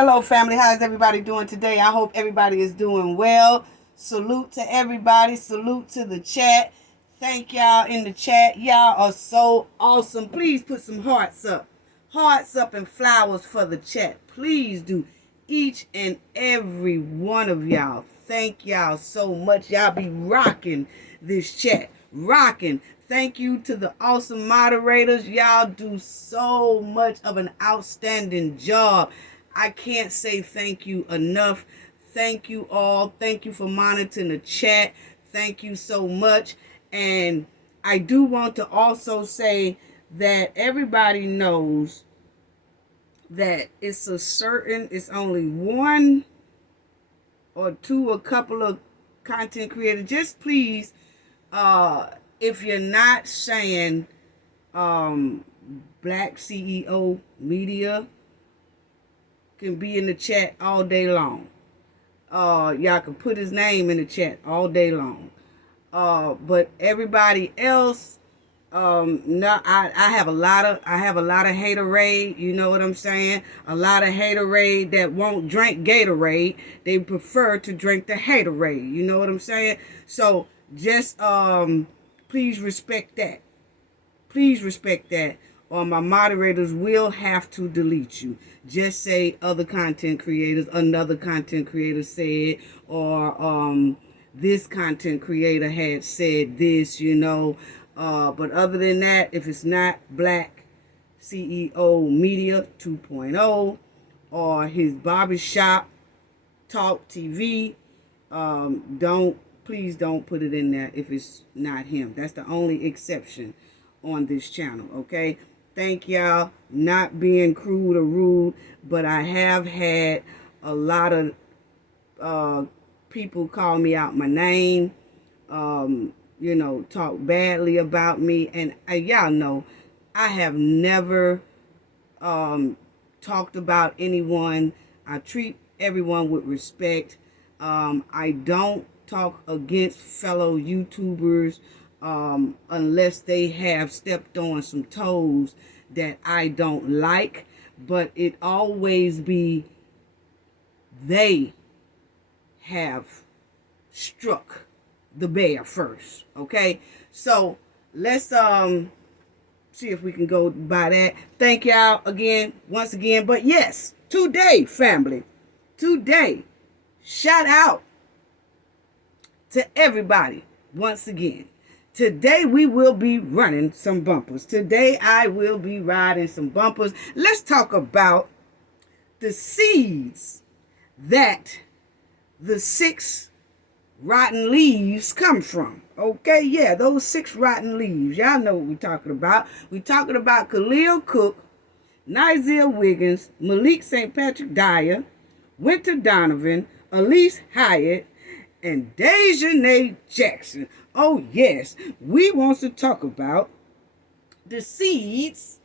Hello, family. How's everybody doing today? I hope everybody is doing well. Salute to everybody. Salute to the chat. Thank y'all in the chat. Y'all are so awesome. Please put some hearts up. Hearts up and flowers for the chat. Please do. Each and every one of y'all. Thank y'all so much. Y'all be rocking this chat. Rocking. Thank you to the awesome moderators. Y'all do so much of an outstanding job. I can't say thank you enough. Thank you all. Thank you for monitoring the chat. Thank you so much. And I do want to also say that everybody knows that it's only one or two, a couple of content creators. Just please, if you're not saying Black CEO Media, can be in the chat all day long. Y'all can put his name in the chat all day long. But everybody else, no, I have a lot of haterade. You know what I'm saying? A lot of haterade that won't drink Gatorade. They prefer to drink the haterade. You know what I'm saying? So just please respect that. Please respect that, or my moderators will have to delete you. Just say other content creators, another content creator said, or this content creator had said this, But other than that, if it's not Black CEO Media 2.0 or his barbershop talk TV, please don't put it in there if it's not him. That's the only exception on this channel, okay? Thank y'all. Not being crude or rude, but I have had a lot of people call me out my name, talk badly about me, and y'all know I have never talked about anyone. I treat everyone with respect. I don't talk against fellow YouTubers unless they have stepped on some toes that I don't like, but it always be they have struck the bear first, okay? So let's see if we can go by that. Thank y'all once again. But yes, today, family, shout out to everybody once again. Today we will be running some bumpers. Today I will be riding some bumpers. Let's talk about the seeds that the 6 rotten leaves come from. Okay, yeah, those 6 rotten leaves. Y'all know what we're talking about. We're talking about Khalil Cook, Nigel Wiggins, Malik St. Patrick Dyer, Winter Donovan, Elise Hyatt, and Dejanay Jackson. Oh yes, we want to talk about the seeds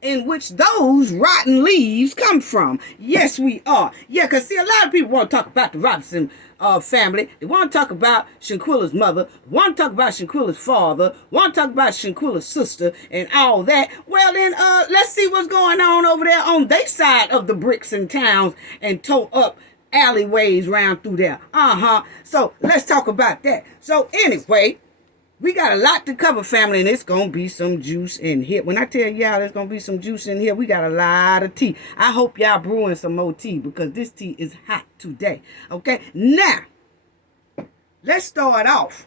in which those rotten leaves come from. Yes, we are. Yeah, because see, a lot of people want to talk about the Robinson family. They want to talk about Shanquella's mother, want to talk about Shanquella's father, want to talk about Shanquella's sister, and all that. Well, then, let's see what's going on over there on their side of the bricks and towns and toe up alleyways round through there. So let's talk about that. So anyway, we got a lot to cover, family, and it's going to be some juice in here. When I tell y'all there's going to be some juice in here, we got a lot of tea. I hope y'all brewing some more tea because this tea is hot today. Okay, now, let's start off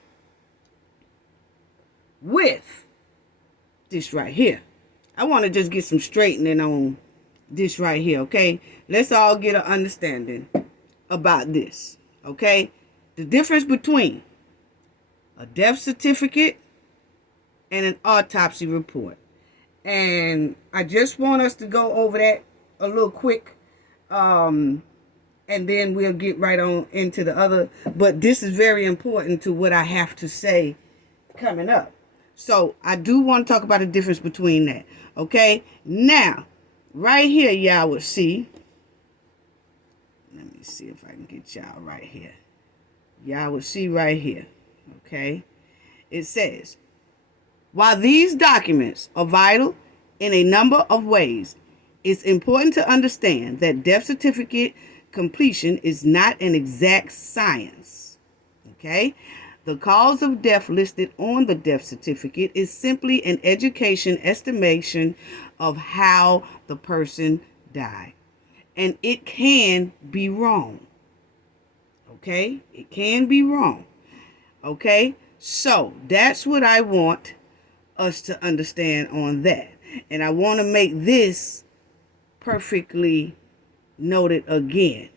with this right here. I want to just get some straightening on this right here, okay? Let's all get an understanding about this, okay? The difference between a death certificate and an autopsy report. And I just want us to go over that a little quick, and then we'll get right on into the other. But this is very important to what I have to say coming up. So I do want to talk about the difference between that, okay? Now, right here, y'all would see. Let me see if I can get y'all right here. Y'all would see right here. Okay, it says, while these documents are vital in a number of ways, It's important to understand that death certificate completion is not an exact science. Okay? The cause of death listed on the death certificate is simply an education estimation of how the person died. And it can be wrong. Okay? It can be wrong. Okay? So that's what I want us to understand on that. And I want to make this perfectly noted again.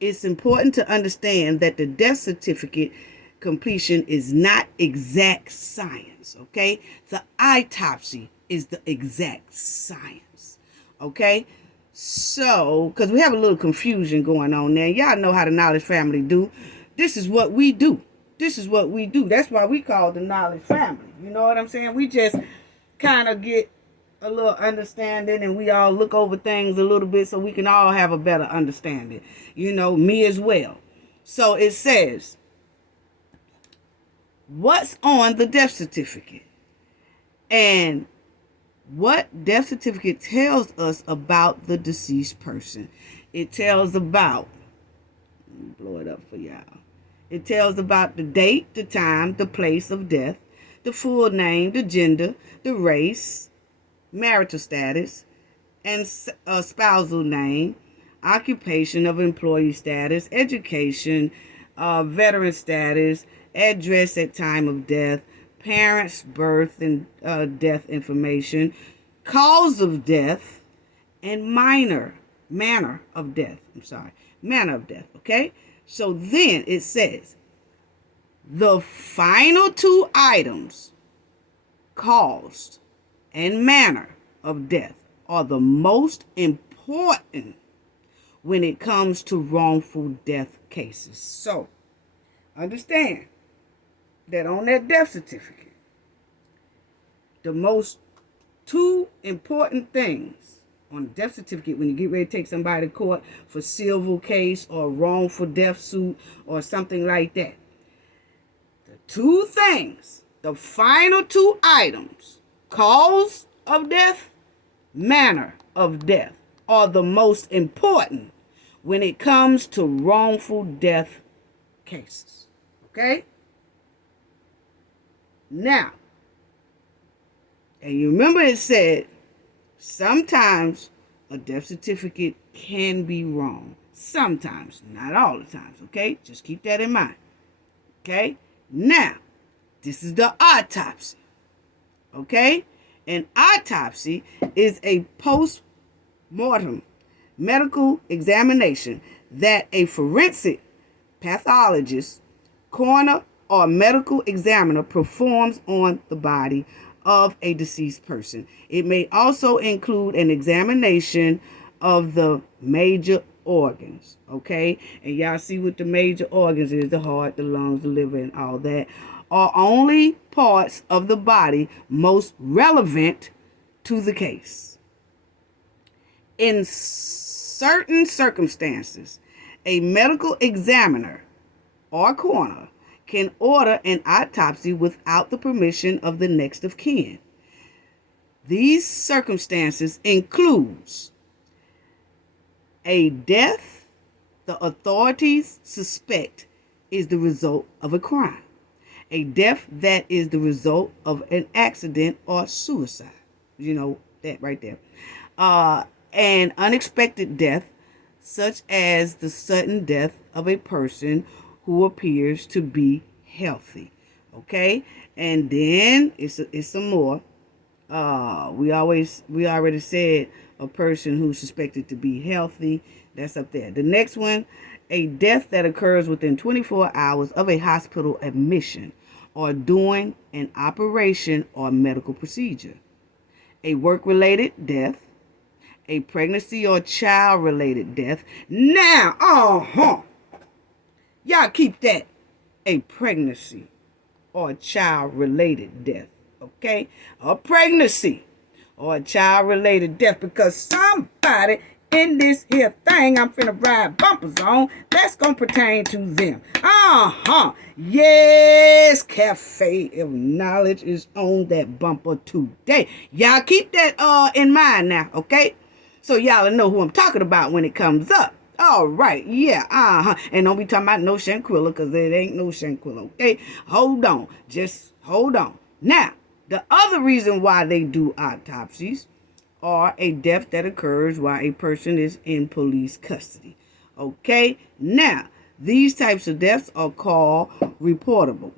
It's important to understand that the death certificate completion is not exact science, okay? The autopsy is the exact science, okay? So, because we have a little confusion going on there. Y'all know how the Knowledge family do. This is what we do. This is what we do. That's why we call the Knowledge family. You know what I'm saying? We just kind of get a little understanding, and we all look over things a little bit so we can all have a better understanding. You know, me as well. So it says, what's on the death certificate? And what death certificate tells us about the deceased person. It tells about, let me blow it up for y'all. It tells about the date, the time, the place of death, the full name, the gender, the race, marital status, and spousal name, occupation of employee status, education, veteran status, address at time of death, parents' birth and death information, cause of death, and manner of death. Manner of death, okay? So then it says, the final two items, cause and manner of death, are the most important when it comes to wrongful death cases. So, understand that on that death certificate, the most two important things on the death certificate when you get ready to take somebody to court for civil case or wrongful death suit or something like that. The two things, the final two items, cause of death, manner of death, are the most important when it comes to wrongful death cases. Okay? Now, and you remember it said, sometimes a death certificate can be wrong. Sometimes, not all the times, okay? Just keep that in mind. Okay? Now, this is the autopsy. Okay? An autopsy is a post-mortem medical examination that a forensic pathologist, coroner, or medical examiner performs on the body of a deceased person. It may also include an examination of the major organs, okay? And y'all see what the major organs is, the heart, the lungs, the liver, and all that, are only parts of the body most relevant to the case. In certain circumstances, a medical examiner or coroner can order an autopsy without the permission of the next of kin. These circumstances includes a death the authorities suspect is the result of a crime, a death that is the result of an accident or suicide. You know, that right there. An unexpected death, such as the sudden death of a person who appears to be healthy. Okay? And then it's some more. We already said a person who's suspected to be healthy. That's up there. The next one, a death that occurs within 24 hours of a hospital admission or during an operation or medical procedure. A work-related death, a pregnancy or child-related death. Now, y'all keep that. A pregnancy or a child-related death, okay? A pregnancy or a child-related death, because somebody in this here thing I'm finna ride bumpers on, that's gonna pertain to them. Yes, Cafe of Knowledge is on that bumper today. Y'all keep that in mind now, okay? So y'all know who I'm talking about when it comes up. All right, yeah, And don't be talking about no Shanquella, because there ain't no Shanquella, okay? Hold on, just hold on. Now, the other reason why they do autopsies are a death that occurs while a person is in police custody, okay? Now, these types of deaths are called reportable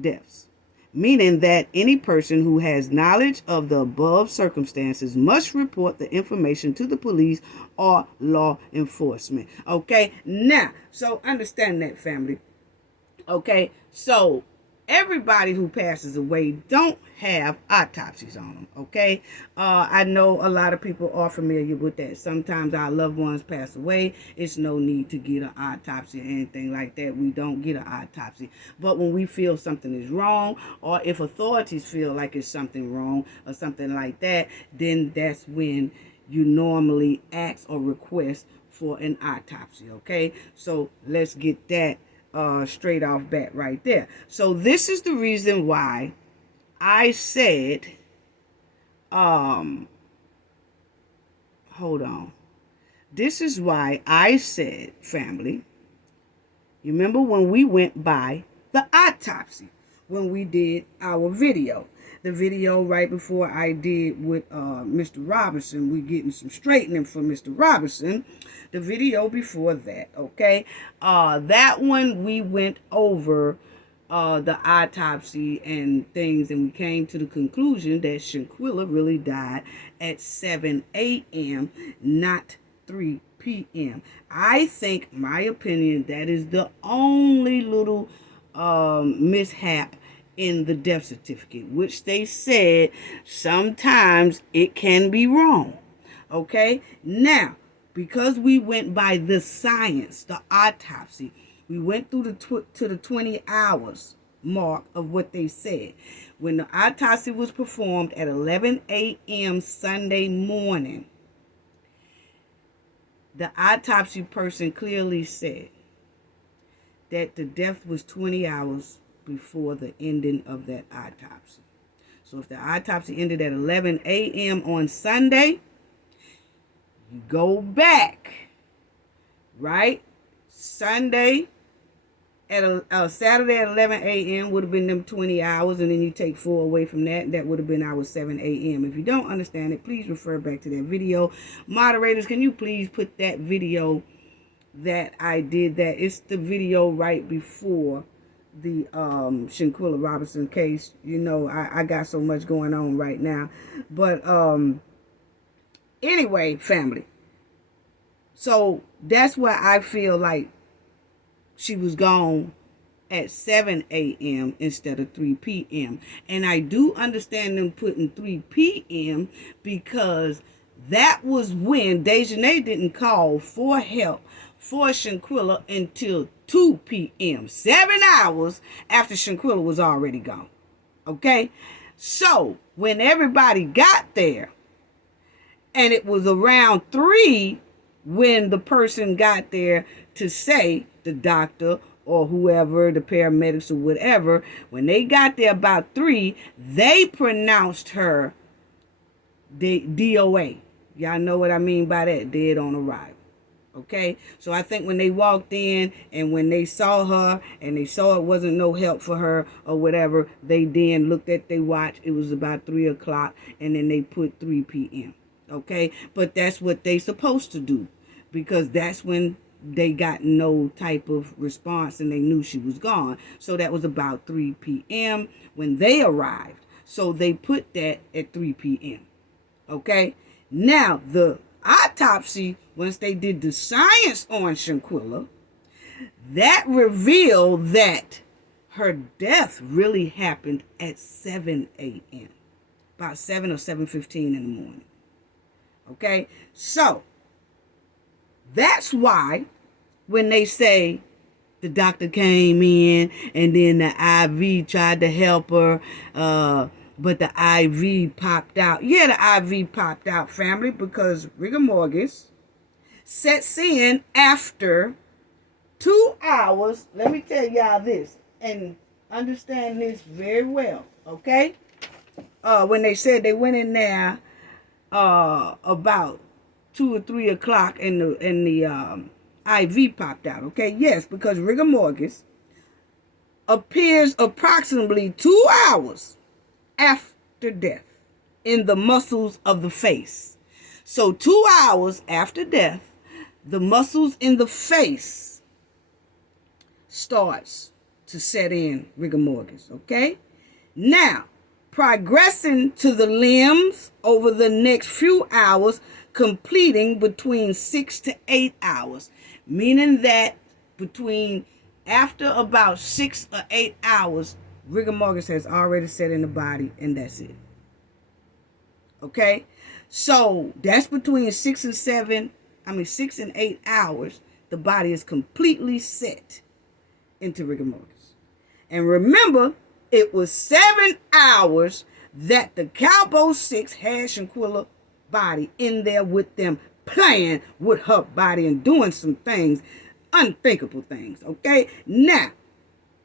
deaths, meaning that any person who has knowledge of the above circumstances must report the information to the police or law enforcement. Okay, now, so understand that, family. Okay, so everybody who passes away don't have autopsies on them. Okay, I know a lot of people are familiar with that. Sometimes our loved ones pass away, it's no need to get an autopsy or anything like that. We don't get an autopsy. But when we feel something is wrong, or if authorities feel like it's something wrong or something like that, then that's when you normally ask or request for an autopsy. Okay, so let's get that straight off bat right there. So this is the reason why I said, hold on. This is why I said, family, you remember when we went by the autopsy, when we did our video. The video right before I did with Mr. Robinson, we getting some straightening from Mr. Robinson. The video before that, okay? That one we went over the autopsy and things, and we came to the conclusion that Shanquella really died at 7 a.m., not 3 p.m. I think, my opinion, that is the only little mishap in the death certificate, which they said sometimes it can be wrong. Okay, now, because we went by the science, the autopsy, we went through to the 20 hours mark of what they said. When the autopsy was performed at 11 a.m. Sunday morning, the autopsy person clearly said that the death was 20 hours before the ending of that autopsy. So if the autopsy ended at 11 a.m. on Sunday, you go back, right? Sunday at Saturday at 11 a.m. would have been them 20 hours, and then you take 4 away from that, that would have been our 7 a.m. If you don't understand it, please refer back to that video. Moderators, can you please put that video that I did that? It's the video right before the Shanquella Robinson case. You know, I got so much going on right now. But anyway, family. So that's why I feel like she was gone at 7 a.m. instead of 3 p.m. And I do understand them putting 3 p.m. because that was when Dejanay didn't call for help for Shanquella until 2 p.m. 7 hours after Shanquella was already gone. Okay? So, when everybody got there, and it was around 3 when the person got there to say, the doctor or whoever, the paramedics or whatever, when they got there about 3, they pronounced her DOA. Y'all know what I mean by that, dead on arrival. Okay, so I think when they walked in and when they saw her and they saw it wasn't no help for her or whatever, they then looked at their watch. It was about 3 o'clock, and then they put 3 p.m. Okay, but that's what they supposed to do, because that's when they got no type of response and they knew she was gone. So that was about 3 p.m. when they arrived. So they put that at 3 p.m. Okay, now the autopsy, once they did the science on Shanquella, that revealed that her death really happened at 7 a.m. About 7 or 7:15 in the morning. Okay, so that's why when they say the doctor came in and then the IV tried to help her, but the IV popped out. Yeah, the IV popped out, family, because rigor mortis, sets in after 2 hours. Let me tell y'all this and understand this very well, okay? When they said they went in there about 2 or 3 o'clock and the IV popped out, okay? Yes, because rigor mortis appears approximately 2 hours after death in the muscles of the face. So 2 hours after death, the muscles in the face starts to set in rigor mortis, okay? Now, progressing to the limbs over the next few hours, completing between 6 to 8 hours, meaning that after about 6 or 8 hours, rigor mortis has already set in the body, and that's it. Okay? So that's between 6 and 8 hours, the body is completely set into rigor mortis. And remember, it was 7 hours that the Cabo 6 had Shanquella body in there with them, playing with her body and doing some things, unthinkable things, okay? Now,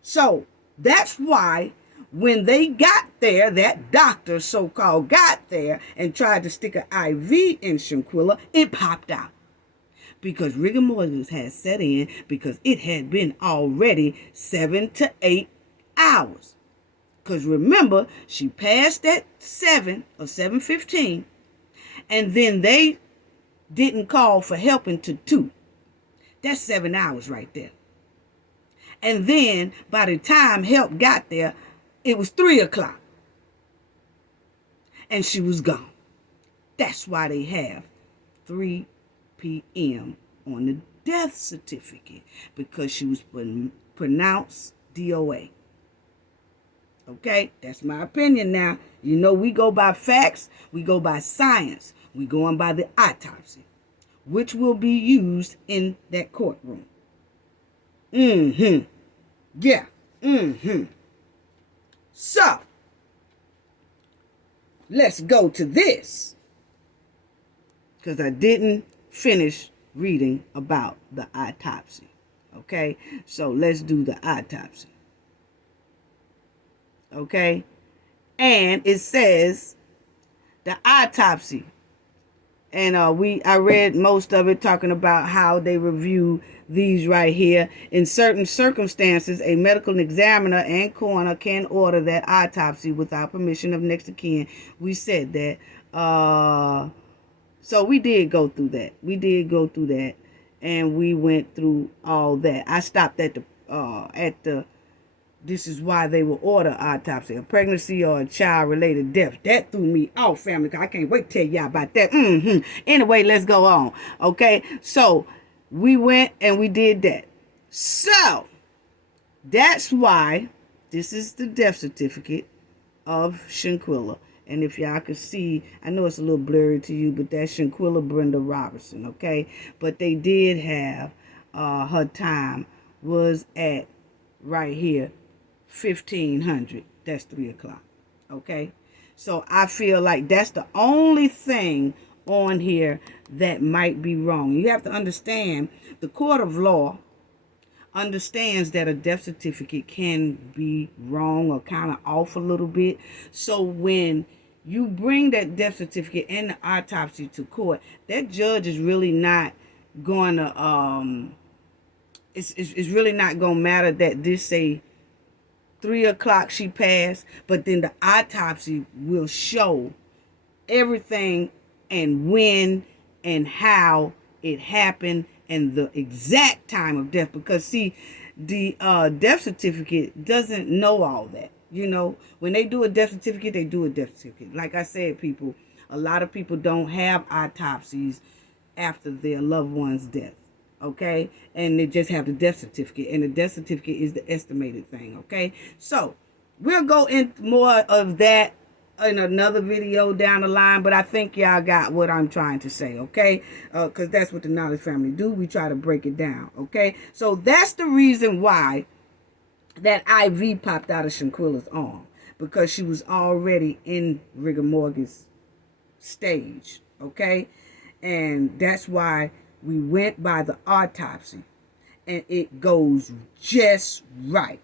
so that's why when they got there, that doctor so-called got there and tried to stick an IV in Shanquella, it popped out. Because rigor mortis had set in because it had been already 7 to 8 hours. Because remember, she passed at 7 or 7:15, and then they didn't call for help until 2. That's 7 hours right there. And then by the time help got there, it was 3 o'clock. And she was gone. That's why they have 3 p.m. on the death certificate, because she was pronounced DOA. Okay, that's my opinion now. You know, we go by facts, we go by science, we go on by the autopsy, which will be used in that courtroom. Yeah. So, let's go to this, because I didn't finish reading about the autopsy. Okay, so let's do the autopsy. Okay, and it says the autopsy, and I read most of it talking about how they review these right here. In certain circumstances, a medical examiner and coroner can order that autopsy without permission of next of kin. We said that. So we did go through that. And we went through all that. I stopped at the this is why they will order autopsy, a pregnancy or a child-related death. That threw me off, family, because I can't wait to tell y'all about that. Anyway, let's go on. Okay, so we went and we did that. So that's why this is the death certificate of Shanquella. And if y'all can see, I know it's a little blurry to you, but that's Shanquella Brenda Robertson, okay? But they did have her time was at right here, 1500. That's 3 o'clock, okay? So I feel like that's the only thing on here that might be wrong. You have to understand, the court of law understands that a death certificate can be wrong or kind of off a little bit. So when you bring that death certificate and the autopsy to court, that judge is really not going to it's really not going to matter that this say 3 o'clock she passed, but then the autopsy will show everything and when and how it happened and the exact time of death. Because see, the death certificate doesn't know all that. You know, when they do a death certificate, they do a death certificate. Like I said, people, a lot of people don't have autopsies after their loved one's death. Okay, and they just have the death certificate, and the death certificate is the estimated thing. Okay, so we'll go into more of that in another video down the line, but I think y'all got what I'm trying to say. Okay, because that's what the Knowledge family do. We try to break it down. Okay, so that's the reason why that IV popped out of Shanquella's arm, because she was already in rigor mortis stage. Okay, and that's why We went by the autopsy, and it goes just right.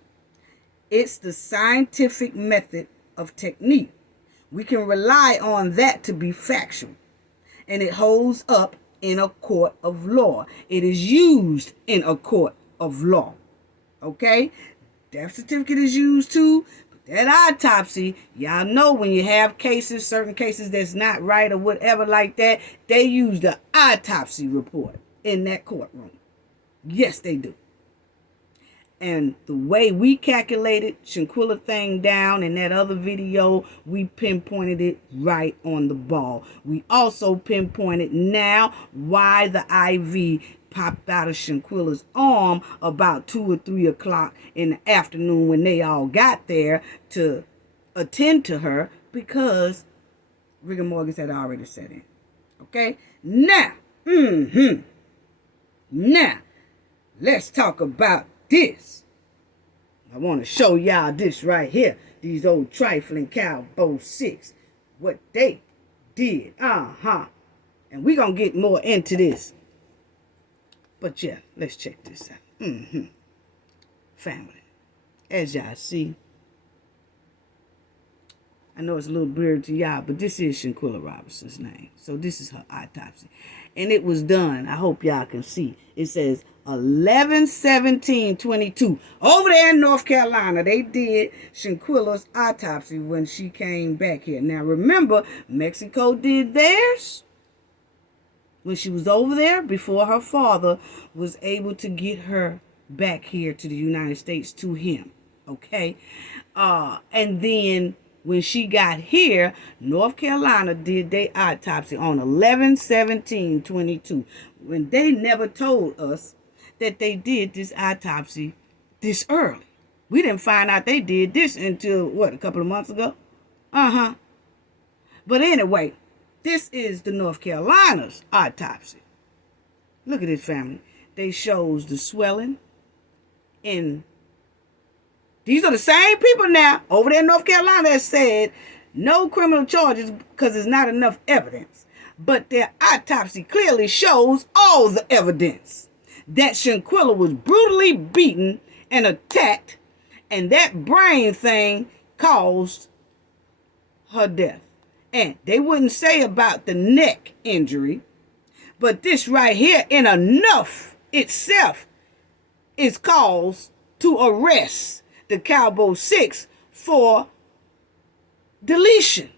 It's the scientific method of technique. We can rely on that to be factual, and it holds up in a court of law. It is used in a court of law. Okay? Death certificate is used too. But that autopsy, y'all know when you have cases, certain cases that's not right or whatever like that, they use the autopsy report in that courtroom. Yes, they do. And the way we calculated Shanquella thing down in that other video, we pinpointed it right on the ball. We also pinpointed now why the IV popped out of Shanquella's arm about 2 or 3 o'clock in the afternoon when they all got there to attend to her, because rigor mortis had already set in. Okay? Now, now, let's talk about this. I want to show y'all this right here. These old trifling Cabo 6. What they did. And we're going to get more into this. But yeah, let's check this out. Family. As y'all see, I know it's a little blurry to y'all, but this is Shanquella Robinson's name. So this is her autopsy. And it was done, I hope y'all can see. It says 11/17/22. Over there in North Carolina, they did Shanquella's autopsy when she came back here. Now remember, Mexico did theirs when she was over there before her father was able to get her back here to the United States to him. Okay? And then when she got here, North Carolina did their autopsy on 11/17/22. When they never told us that they did this autopsy this early. We didn't find out they did this until, what, a couple of months ago? But anyway, this is the North Carolina's autopsy. Look at this, family. They shows the swelling in. These are the same people now over there in North Carolina that said no criminal charges because there's not enough evidence. But their autopsy clearly shows all the evidence that Shanquella was brutally beaten and attacked, and that brain thing caused her death. And they wouldn't say about the neck injury, but this right here in enough itself is cause to arrest the Cabo 6 for deletion.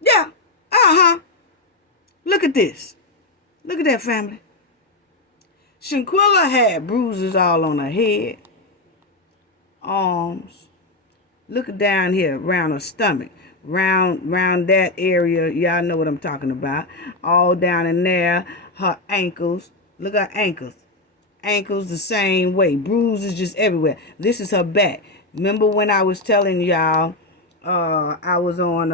Yeah. Look at this. Look at that, family. Shanquella had bruises all on her head, arms. Look down here around her stomach. Round that area. Y'all know what I'm talking about. All down in there. Her ankles. Look at her ankles. Ankles the same way. Bruises just everywhere. This is her back. Remember when I was telling y'all I was on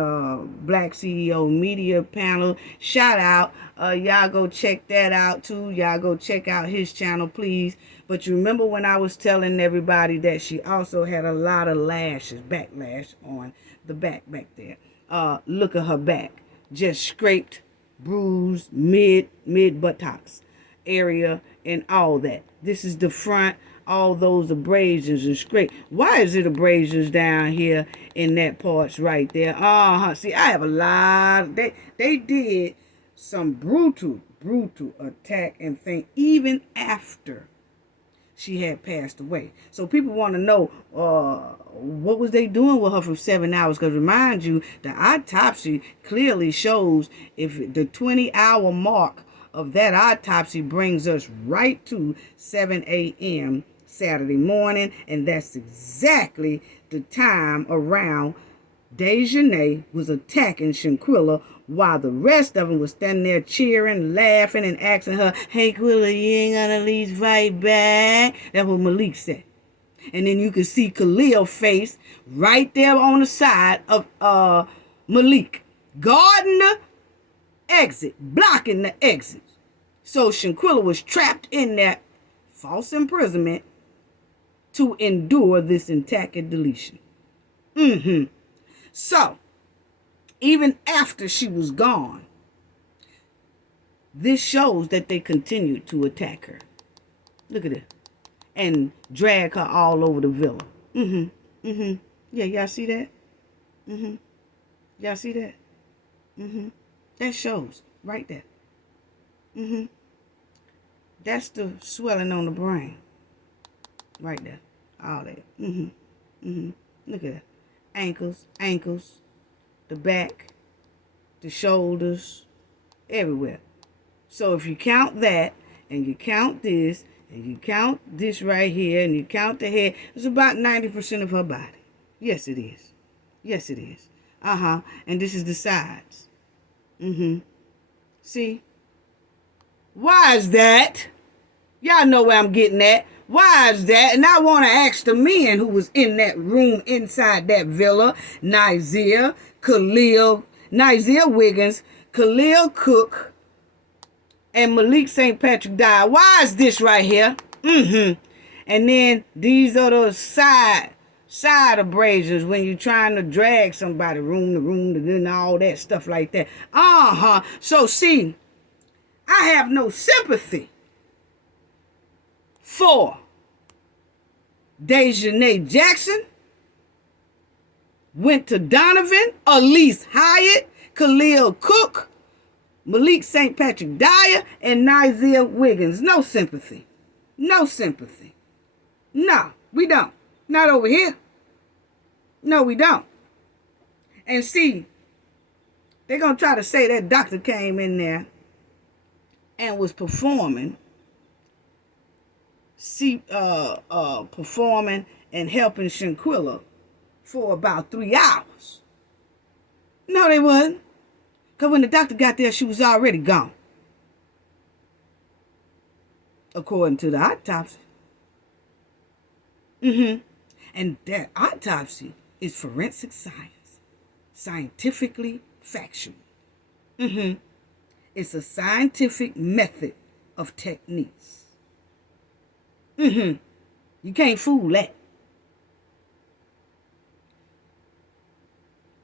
Black CEO Media panel. Shout out. Y'all go check that out too. Y'all go check out his channel, please. But you remember when I was telling everybody that she also had a lot of lashes, backlash on the back there. Look at her back. Just scraped, bruised, mid buttocks area and all that. This is the front. All those abrasions and scrape. Why is it abrasions down here in that parts right there? See, I have a lot. They did some brutal attack and thing even after she had passed away. So people want to know what was they doing with her for 7 hours? Because remind you, the autopsy clearly shows if the 20-hour mark of that autopsy brings us right to 7 a.m. Saturday morning, and that's exactly the time around Dejanay was attacking Shanquella while the rest of them was standing there cheering, laughing, and asking her, "Hey, Quilla, you ain't gonna at least fight back?" That's what Malik said. And then you can see Khalil's face right there on the side of Malik, guarding the exit, blocking the exit. So Shanquella was trapped in that false imprisonment to endure this attack and deletion. So, even after she was gone, This shows that they continued to attack her. Look at it. And drag her all over the villa. Yeah, y'all see that? Y'all see that? That shows right there. That's the swelling on the brain. Right there. All that. Look at that. Ankles, the back, the shoulders, everywhere. So if you count that, and you count this, and you count this right here, and you count the head, it's about 90% of her body. Yes, it is. Yes, it is. And this is the sides. See? Why is that? Y'all know where I'm getting at. Why is that? And I want to ask the men who was in that room inside that villa, Nizia Wiggins, Khalil Cook, and Malik St. Patrick Dyer. Why is this right here? And then these are the side abrasions when you're trying to drag somebody room to room and all that stuff like that. So see, I have no sympathy for Dejanay Jackson, Winter Donovan, Elise Hyatt, Khalil Cook, Malik St. Patrick Dyer, and Nizia Wiggins. No sympathy. No sympathy. No, we don't. Not over here. No, we don't. And see, they're going to try to say that doctor came in there and was performing and helping Shanquella for about 3 hours. No, they wasn't. Because when the doctor got there, she was already gone. According to the autopsy. And that autopsy is forensic science. Scientifically factual. It's a scientific method of techniques. You can't fool that.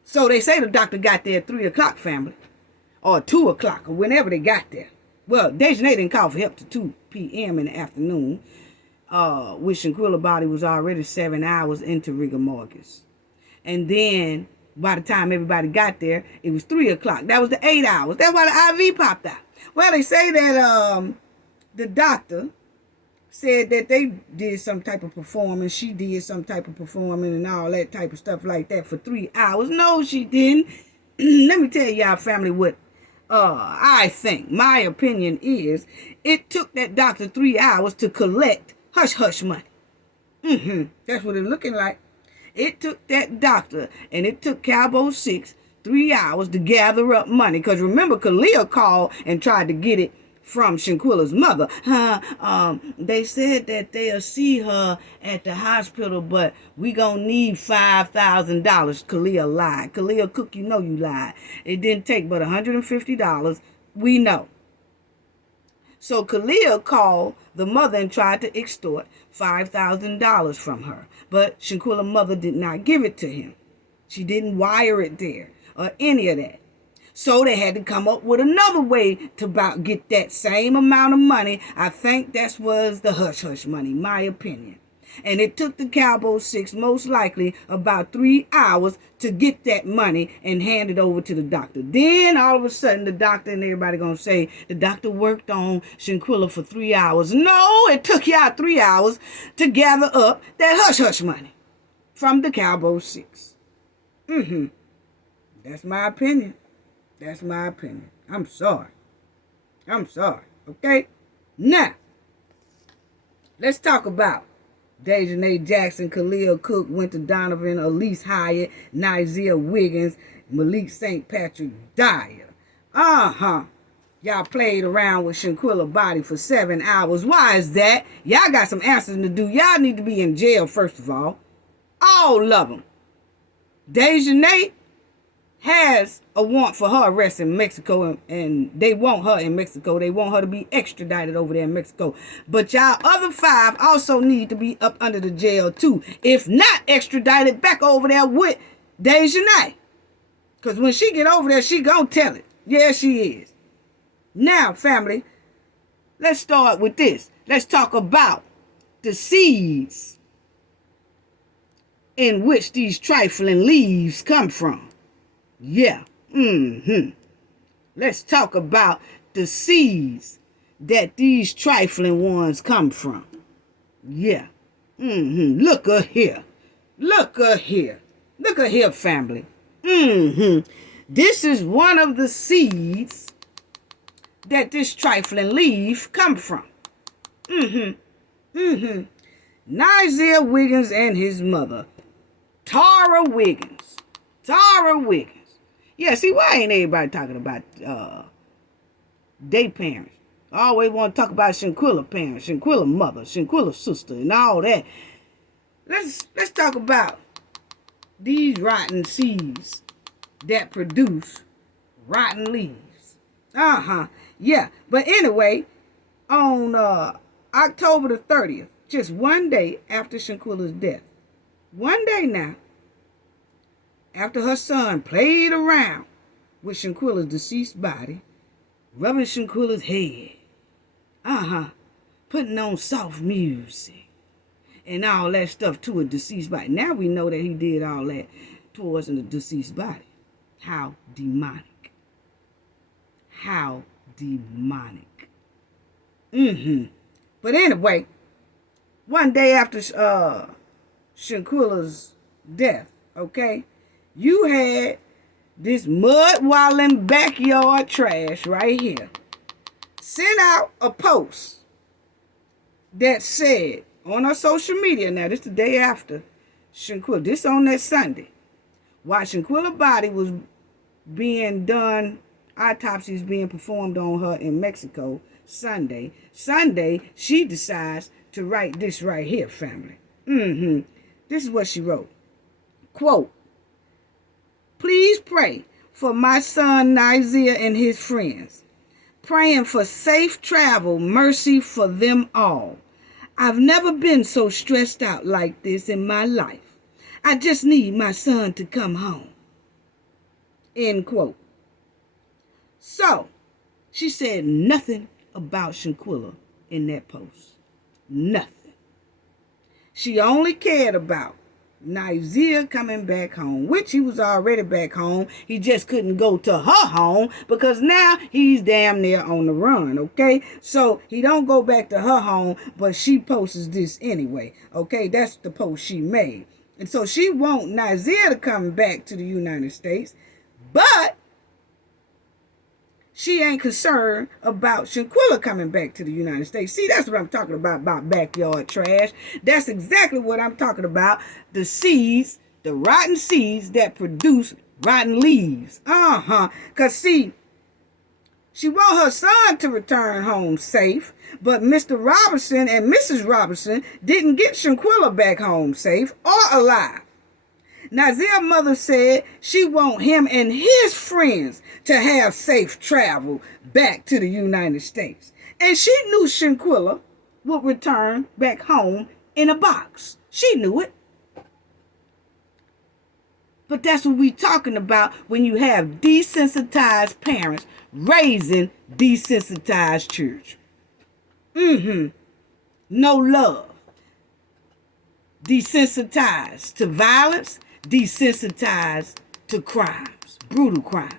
So they say the doctor got there at 3 o'clock, family. Or 2 o'clock, or whenever they got there. Well, Dejanay didn't call for help to 2 p.m. in the afternoon. Which Shanquella's body was already 7 hours into rigor mortis. And then, by the time everybody got there, it was 3 o'clock. That was the 8 hours. That's why the IV popped out. Well, they say that the doctor said that they did some type of performance. She did some type of performance and all that type of stuff like that for 3 hours. No, she didn't. Let me tell y'all, family, what I think. My opinion is it took that doctor 3 hours to collect hush-hush money. That's what it's looking like. It took that doctor and it took Cabo 6 3 hours to gather up money. Because remember, Khalil called and tried to get it from Shanquella's mother. They said that they'll see her at the hospital, but we gonna need $5,000. Khalil lied. Khalil Cook, you know you lied. It didn't take but $150. We know. So Khalil called the mother and tried to extort $5,000 from her. But Shanquella's mother did not give it to him. She didn't wire it there or any of that. So they had to come up with another way to get that same amount of money. I think that was the hush-hush money, my opinion. And it took the Cabo 6 most likely about 3 hours to get that money and hand it over to the doctor. Then all of a sudden the doctor and everybody gonna say the doctor worked on Shanquella for 3 hours. No, it took y'all 3 hours to gather up that hush-hush money from the Cabo 6. That's my opinion. That's my opinion. I'm sorry. Okay? Now, let's talk about Dejanay Jackson, Khalil Cook, Winter Donovan, Elise Hyatt, Nizia Wiggins, Malik St. Patrick Dyer. Y'all played around with Shanquella's body for 7 hours. Why is that? Y'all got some answers to do. Y'all need to be in jail, first of all. All of them. Dejanay has a warrant for her arrest in Mexico, and they want her in Mexico. They want her to be extradited over there in Mexico. But y'all other 5 also need to be up under the jail too. If not extradited, back over there with Dejanay. Because when she get over there, she gonna tell it. Yeah, she is. Now, family, let's start with this. Let's talk about the seeds in which these trifling leaves come from. Yeah. Let's talk about the seeds that these trifling ones come from. Yeah. Look here. Look here. Look here, family. This is one of the seeds that this trifling leaf come from. Nigel Wiggins and his mother, Tara Wiggins. Tara Wiggins. Yeah, see, why ain't everybody talking about their parents? I always want to talk about Shanquella parents, Shanquella mother, Shanquella sister, and all that. Let's talk about these rotten seeds that produce rotten leaves. Yeah. But anyway, on October the 30th, just one day after Shanquella's death, one day now, after her son played around with Shanquella's deceased body, rubbing Shanquella's head, putting on soft music and all that stuff to a deceased body. Now we know that he did all that towards the deceased body. How demonic. How demonic. But anyway, one day after Shanquella's death, okay, you had this mud-walling backyard trash right here sent out a post that said on our social media, now this the day after Shanquella, this on that Sunday, while Shanquella's body was being done, autopsies being performed on her in Mexico, Sunday, she decides to write this right here, family. This is what she wrote. Quote, "Please pray for my son Nigel and his friends. Praying for safe travel, mercy for them all. I've never been so stressed out like this in my life. I just need my son to come home." End quote. So, she said nothing about Shanquella in that post. Nothing. She only cared about Nigel coming back home, which he was already back home. He just couldn't go to her home because now he's damn near on the run, okay? So he don't go back to her home, but she posts this anyway, okay? That's the post she made. And so she want Nigel to come back to the United States, but she ain't concerned about Shanquella coming back to the United States. See, that's what I'm talking about backyard trash. That's exactly what I'm talking about. The seeds, the rotten seeds that produce rotten leaves. Because, see, she want her son to return home safe, but Mr. Robinson and Mrs. Robinson didn't get Shanquella back home safe or alive. Nigel's mother said she want him and his friends to have safe travel back to the United States. And she knew Shanquella would return back home in a box. She knew it. But that's what we talking about when you have desensitized parents raising desensitized children. No love. Desensitized to violence, desensitized to crimes, brutal crimes.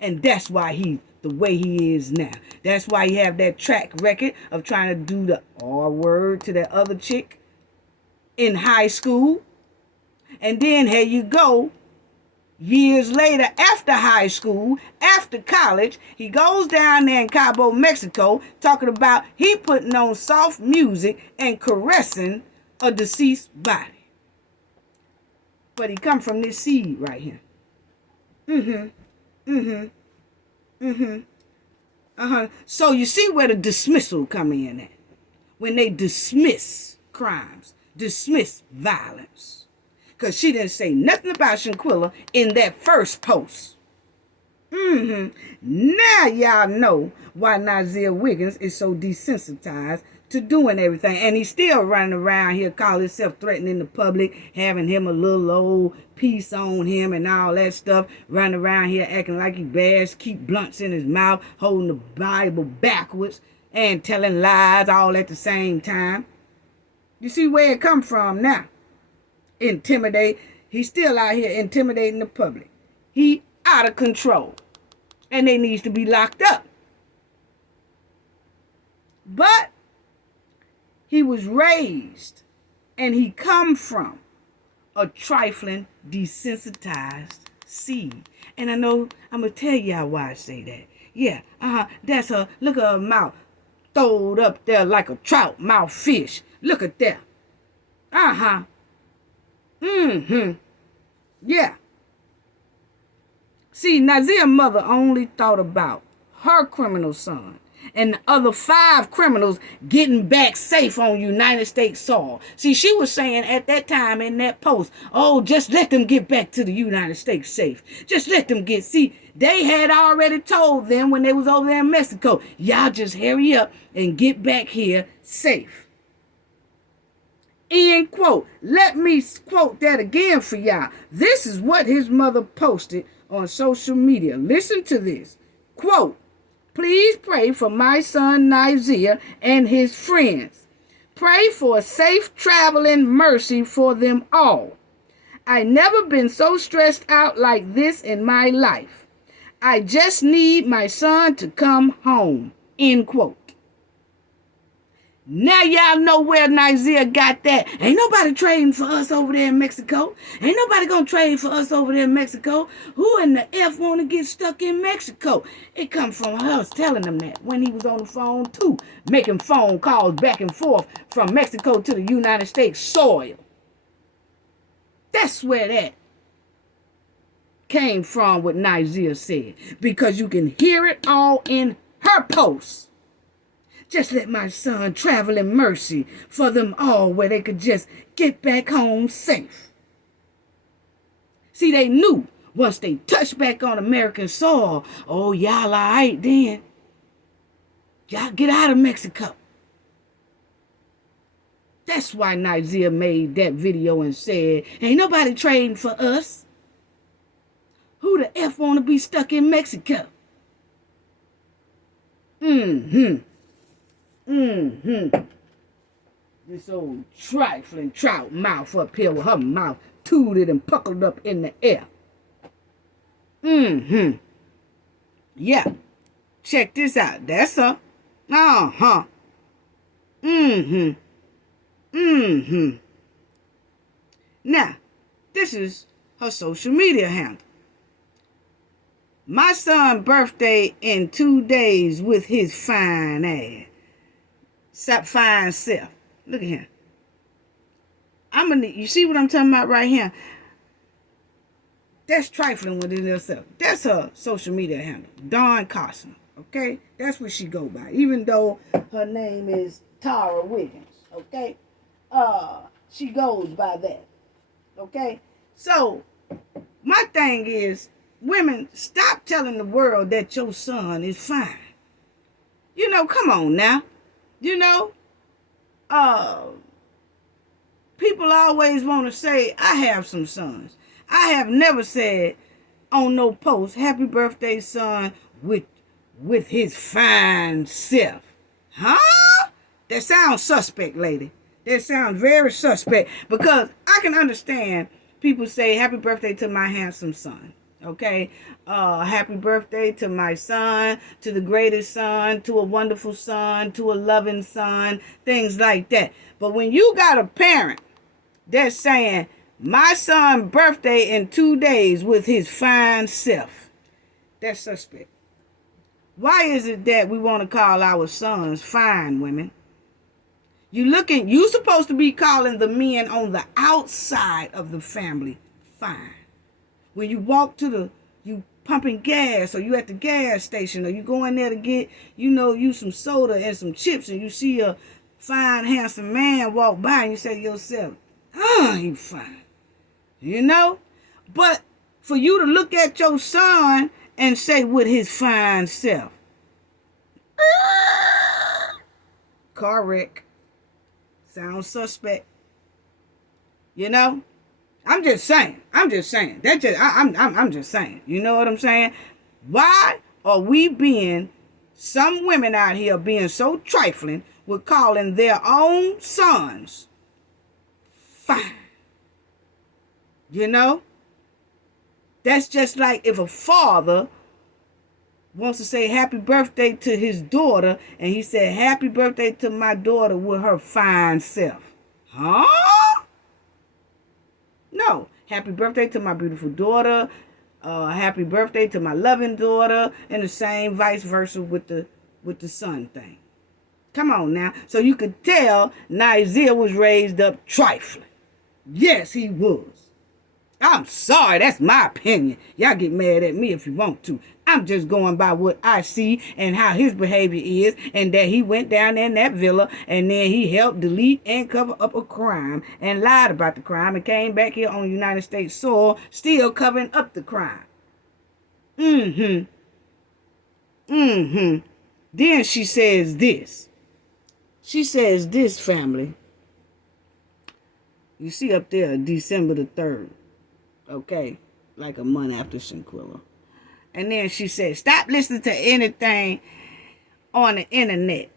And that's why he the way he is now. That's why he have that track record of trying to do the R word to that other chick in high school. And then here you go, years later, after high school, after college, he goes down there in Cabo, Mexico, talking about he putting on soft music and caressing a deceased body. But he come from this seed right here. So you see where the dismissal come in at. When they dismiss crimes, dismiss violence. Because she didn't say nothing about Shanquella in that first post. Now y'all know why Nigel Wiggins is so desensitized to doing everything. And he's still running around here, calling himself threatening the public, having him a little old piece on him and all that stuff, running around here acting like he bad, keep blunts in his mouth, holding the Bible backwards, and telling lies all at the same time. You see where it come from now? Intimidate. He's still out here intimidating the public. He out of control. And they needs to be locked up. But he was raised and he come from a trifling, desensitized seed. And I know, I'm going to tell y'all why I say that. Yeah, that's her. Look at her mouth. Throwed up there like a trout mouth fish. Look at that. Yeah. See, Nazia's mother only thought about her criminal son and the other 5 criminals getting back safe on United States soil. See, she was saying at that time in that post, oh, just let them get back to the United States safe. Just let them get, see, they had already told them when they was over there in Mexico, y'all just hurry up and get back here safe. End quote. Let me quote that again for y'all. This is what his mother posted on social media. Listen to this. Quote, please pray for my son Nizia and his friends. Pray for safe travel and mercy for them all. I never been so stressed out like this in my life. I just need my son to come home. End quote. Now y'all know where Nizia got that. Ain't nobody trading for us over there in Mexico. Ain't nobody gonna trade for us over there in Mexico. Who in the F want to get stuck in Mexico? It come from us telling them that when he was on the phone too, making phone calls back and forth from Mexico to the United States soil. That's where that came from, what Nizia said, because you can hear it all in her posts. Just let my son travel in mercy for them all where they could just get back home safe. See, they knew once they touched back on American soil, oh, y'all all right then. Y'all get out of Mexico. That's why Nizia made that video and said, ain't nobody trading for us. Who the F want to be stuck in Mexico? This old trifling trout mouth up here with her mouth tooted and puckered up in the air. Yeah. Check this out. That's her. Now, this is her social media handle. My son's birthday in 2 days with his fine ass. Fine self. Look at him. You see what I'm talking about right here? That's trifling within herself. That's her social media handle. Dawn Carson. Okay? That's what she go by. Even though her name is Tara Wiggins. Okay? She goes by that. Okay? So, my thing is, women, stop telling the world that your son is fine. You know, come on now. You know, people always want to say, I have some sons. I have never said on no post, happy birthday, son, with his fine self. Huh? That sounds suspect, lady. That sounds very suspect, because I can understand people say, happy birthday to my handsome son. Okay, happy birthday to my son, to the greatest son, to a wonderful son, to a loving son, things like that. But when you got a parent that's saying, my son's birthday in 2 days with his fine self, that's suspect. Why is it that we want to call our sons fine, women? You supposed to be calling the men on the outside of the family fine. When you walk you pumping gas, or you at the gas station, or you go in there to get, you some soda and some chips, and you see a fine, handsome man walk by, and you say to yourself, he fine. But for you to look at your son and say with his fine self, car wreck. Sounds suspect. You know? I'm just saying. I'm just saying. I'm just saying. You know what I'm saying? Why are we being, some women out here being so trifling with calling their own sons fine? You know? That's just like if a father wants to say happy birthday to his daughter and he said happy birthday to my daughter with her fine self. Huh? No. Happy birthday to my beautiful daughter. Happy birthday to my loving daughter. And the same vice versa with the son thing. Come on now. So you could tell Nizer was raised up trifling. Yes, he was. I'm sorry, that's my opinion. Y'all get mad at me if you want to. I'm just going by what I see and how his behavior is, and that he went down there in that villa and then he helped delete and cover up a crime and lied about the crime and came back here on United States soil still covering up the crime. Then she says this. She says this, family. You see up there, December the 3rd. Okay, like a month after Shanquella. And then she said, stop listening to anything on the internet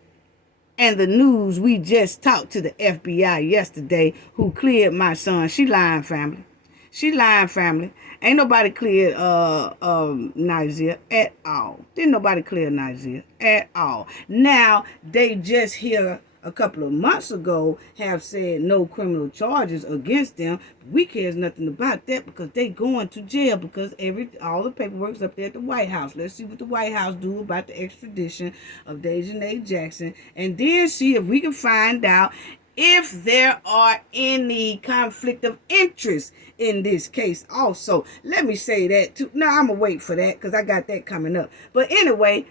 and the news. We just talked to the FBI yesterday who cleared my son. She lying, family. She lying, family. Ain't nobody cleared Nizer at all. Didn't nobody clear Nizer at all. Now, they just here a couple of months ago have said no criminal charges against them. We cares nothing about that because they going to jail because all the paperwork's up there at the White House. Let's see what the White House do about the extradition of Dejanay Jackson, and then see if we can find out if there are any conflict of interest in this case also. Let me say that too. Now I'm gonna wait for that because I got that coming up. But anyway,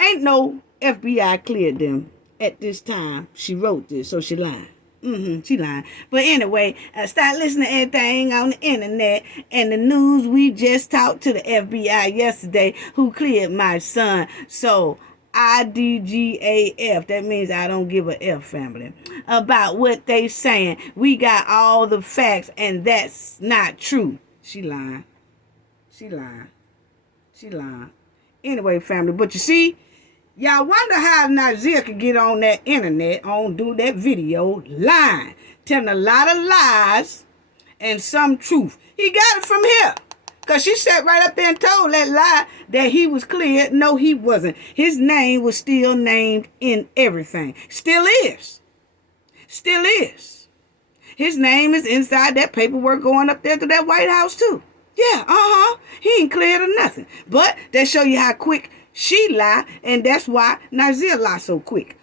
ain't no FBI cleared them at this time. She wrote this, so she lying. She lying. But anyway, start listening to anything on the internet and the news. We just talked to the FBI yesterday who cleared my son. So IDGAF, that means I don't give a F, family, about what they saying. We got all the facts and that's not true. She lying. She lying. She lying. Anyway, family, but you see, y'all wonder how Nizer could get on that internet, do that video, lying, telling a lot of lies and some truth. He got it from here. Because she sat right up there and told that lie that he was cleared. No, he wasn't. His name was still named in everything. Still is. Still is. His name is inside that paperwork going up there to that White House too. Yeah, he ain't cleared or nothing. But that show you how quick she lie, and that's why Nizer lie so quick.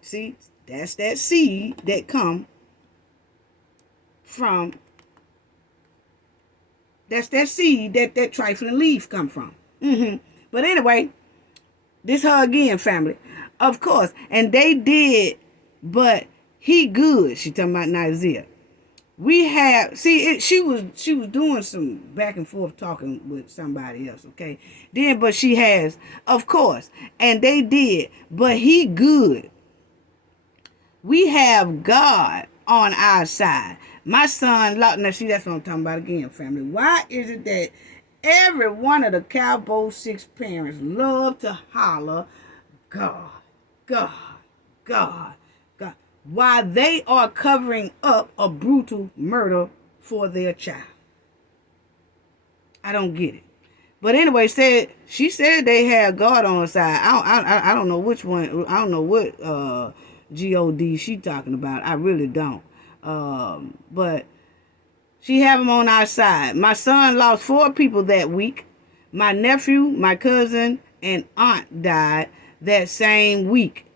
See, that's that seed that come from. That's that seed that trifling leaf come from. But anyway, this her again, family. Of course, and they did, but he good. She talking about Nizer. We have she was doing some back and forth talking with somebody else, okay? Then, but she has, of course, and they did, but he good. We have God on our side. My son, now see, that's what I'm talking about again, family. Why is it that every one of the Cabo 6 parents love to holler, God, God, God, God, while they are covering up a brutal murder for their child? I don't get it. But anyway, she said they had God on her side. I don't know which one. I don't know what God she talking about. I really don't. But she have them on our side. My son lost 4 people that week. My nephew, my cousin, and aunt died that same week.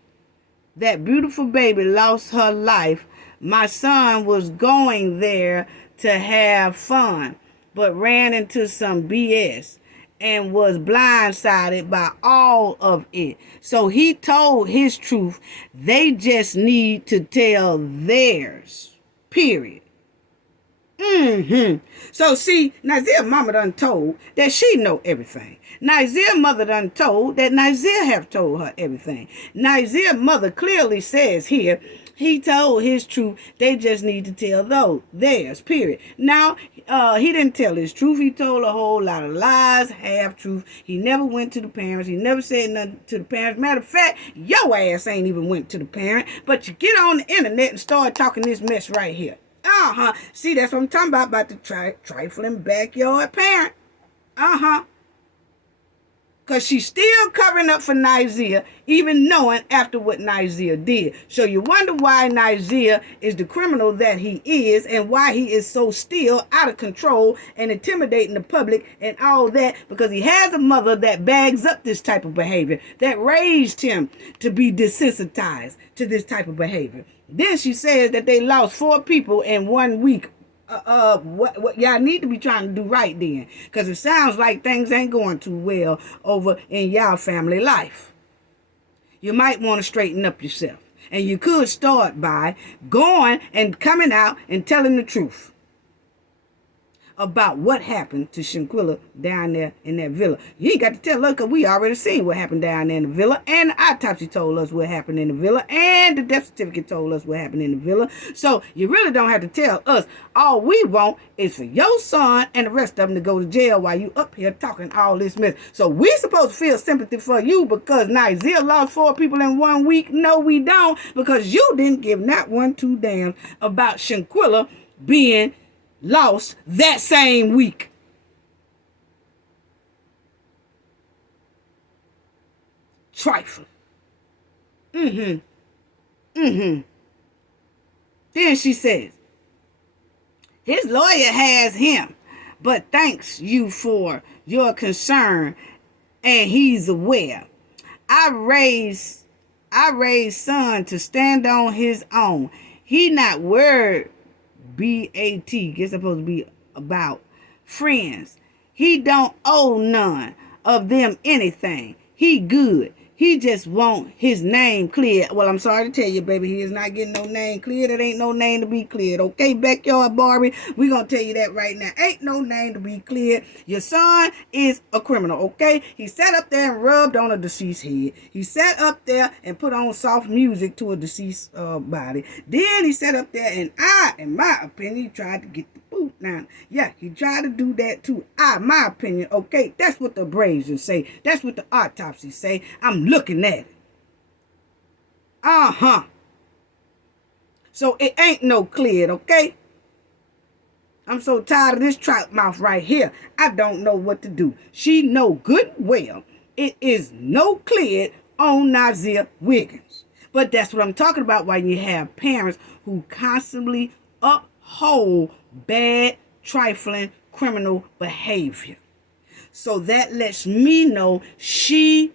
That beautiful baby lost her life. My son was going there to have fun, but ran into some BS and was blindsided by all of it. So he told his truth. They just need to tell theirs. Period. So see, Nizia's mama done told that she know everything. Nizia's mother done told that Nizia have told her everything. Nizia's mother clearly says here, he told his truth. They just need to tell theirs, period. Now, he didn't tell his truth. He told a whole lot of lies, half truth. He never went to the parents. He never said nothing to the parents. Matter of fact, your ass ain't even went to the parent. But you get on the internet and start talking this mess right here. See, that's what I'm talking about the trifling backyard parent. Because she's still covering up for Nizia, even knowing after what Nizia did. So you wonder why Nizia is the criminal that he is and why he is so still out of control and intimidating the public and all that, because he has a mother that bags up this type of behavior, that raised him to be desensitized to this type of behavior. Then she says that they lost 4 people in 1 week. What y'all need to be trying to do right then, because it sounds like things ain't going too well over in y'all family life. You might want to straighten up yourself, and you could start by going and coming out and telling the truth about what happened to Shanquella down there in that villa. You ain't got to tell us, because we already seen what happened down there in the villa, and the autopsy told us what happened in the villa, and the death certificate told us what happened in the villa. So you really don't have to tell us. All we want is for your son and the rest of them to go to jail while you up here talking all this mess. So we supposed to feel sympathy for you because Nizia lost 4 people in 1 week. No, we don't, because you didn't give not 1 2 damns about Shanquella being lost that same week. Trifling. Then she says, his lawyer has him, but thanks you for your concern, and he's aware. I raised son to stand on his own. He not worried. B-A-T, guess supposed to be about friends. He don't owe none of them anything. He good. He just want his name cleared. Well, I'm sorry to tell you, baby, he is not getting no name cleared. It ain't no name to be cleared, okay, Backyard Barbie? We gonna tell you that right now. Ain't no name to be cleared. Your son is a criminal, okay? He sat up there and rubbed on a deceased head. He sat up there and put on soft music to a deceased body. Then he sat up there and in my opinion, he tried to get the boot. Now, yeah, he tried to do that too. My opinion, okay, that's what the abrasions say. That's what the autopsy say. I'm looking at it. So it ain't no cleared, okay? I'm so tired of this trout mouth right here. I don't know what to do. She know good and well it is no cleared on Nizia Wiggins. But that's what I'm talking about when you have parents who constantly uphold bad, trifling, criminal behavior. So that lets me know she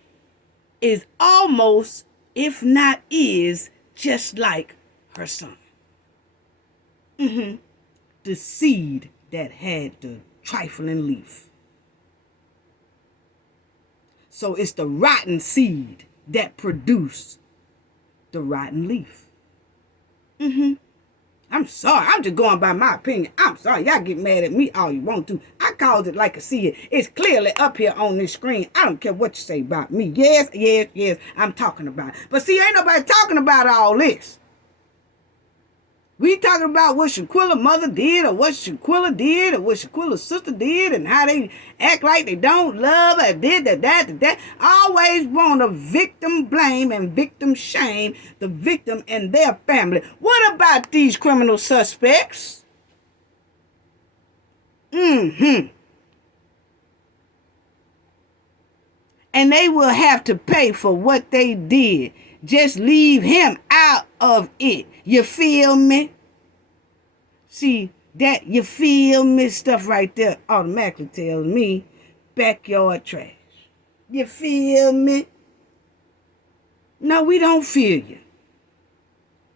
is almost, if not is, just like her son. The seed that had the trifling leaf. So it's the rotten seed that produced the rotten leaf. I'm sorry. I'm just going by my opinion. I'm sorry. Y'all get mad at me all you want to. I called it like I see it. It's clearly up here on this screen. I don't care what you say about me. Yes, I'm talking about it. But see, ain't nobody talking about all this. We talking about what Shanquella's mother did, or what Shanquella did, or what Shanquella's sister did, and how they act like they don't love her, did that. Always want to victim blame and victim shame the victim and their family. What about these criminal suspects? And they will have to pay for what they did. Just leave him out of it. You feel me? See, that you feel me stuff right there automatically tells me backyard trash. You feel me? No, we don't feel you.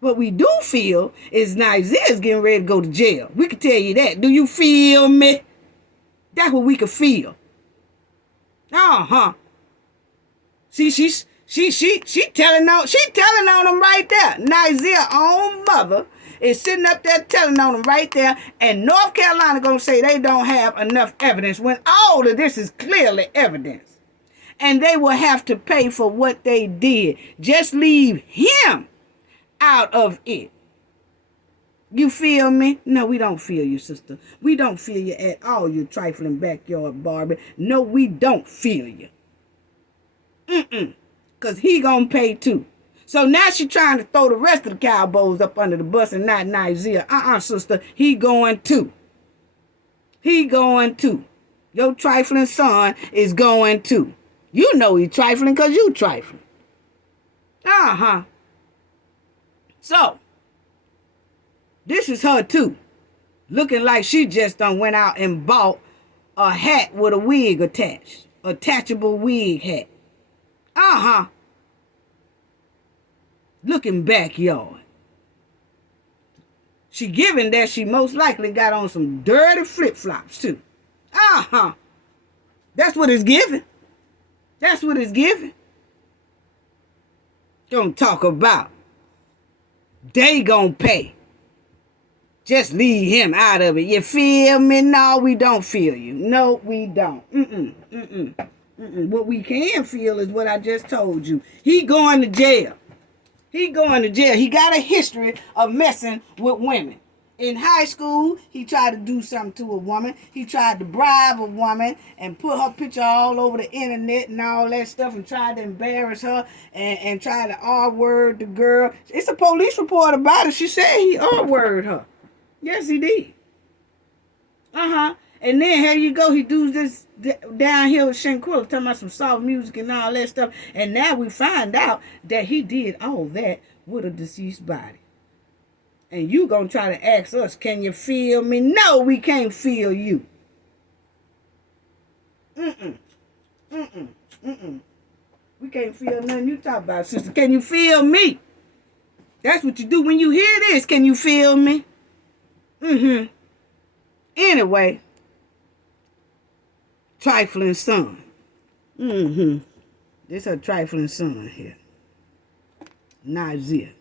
What we do feel is Nizia's getting ready to go to jail. We can tell you that. Do you feel me? That's what we can feel. See, she telling on them right there. Nizia's own mother is sitting up there telling on them right there, and North Carolina going to say they don't have enough evidence when all of this is clearly evidence. And they will have to pay for what they did. Just leave him out of it. You feel me? No, we don't feel you, sister. We don't feel you at all, you trifling backyard Barbie. No, we don't feel you. Because he gonna pay too. So now she trying to throw the rest of the cowboys up under the bus and not Nigeria. Sister, he going too. He going too. Your trifling son is going too. You know he trifling because you trifling. So, this is her too. Looking like she just done went out and bought a hat with a wig attached. Attachable wig hat. Looking backyard. She giving that she most likely got on some dirty flip-flops too. That's what it's giving. That's what it's giving. Don't talk about. They gonna pay. Just leave him out of it. You feel me? No, we don't feel you. No, we don't. What we can feel is what I just told you. He going to jail. He going to jail. He got a history of messing with women. In high school, he tried to do something to a woman. He tried to bribe a woman and put her picture all over the internet and all that stuff and tried to embarrass her and tried to R-word the girl. It's a police report about it. She said he R-worded her. Yes, he did. And then here you go. He do this down here with Shanquella talking about some soft music and all that stuff. And now we find out that he did all that with a deceased body. And you gonna try to ask us, can you feel me? No, we can't feel you. We can't feel nothing you talk about, sister. Can you feel me? That's what you do when you hear this. Can you feel me? Anyway, trifling son. This a trifling son here. Nigeria.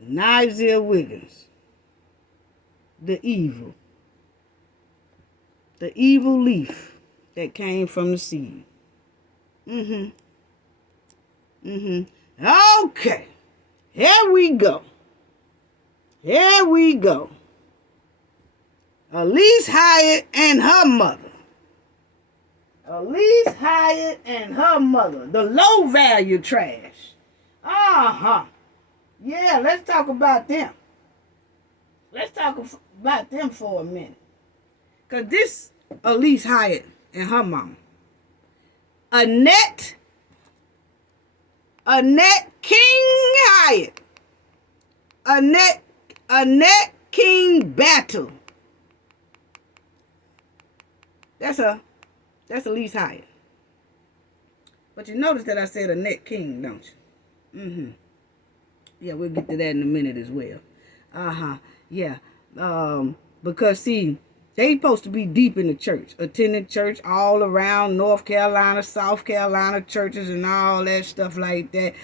Nigeria Wiggins. The evil leaf that came from the seed. Okay. Here we go. Elise Hyatt and her mother. The low value trash. Yeah, let's talk about them. Let's talk about them for a minute. Because this Elise Hyatt and her mama, Annette King Hyatt. Annette King Battle. That's Elise Hyatt. But you notice that I said Annette King, don't you? Yeah, we'll get to that in a minute as well. Yeah. Because see, they supposed to be deep in the church, attending church all around North Carolina, South Carolina churches and all that stuff like that.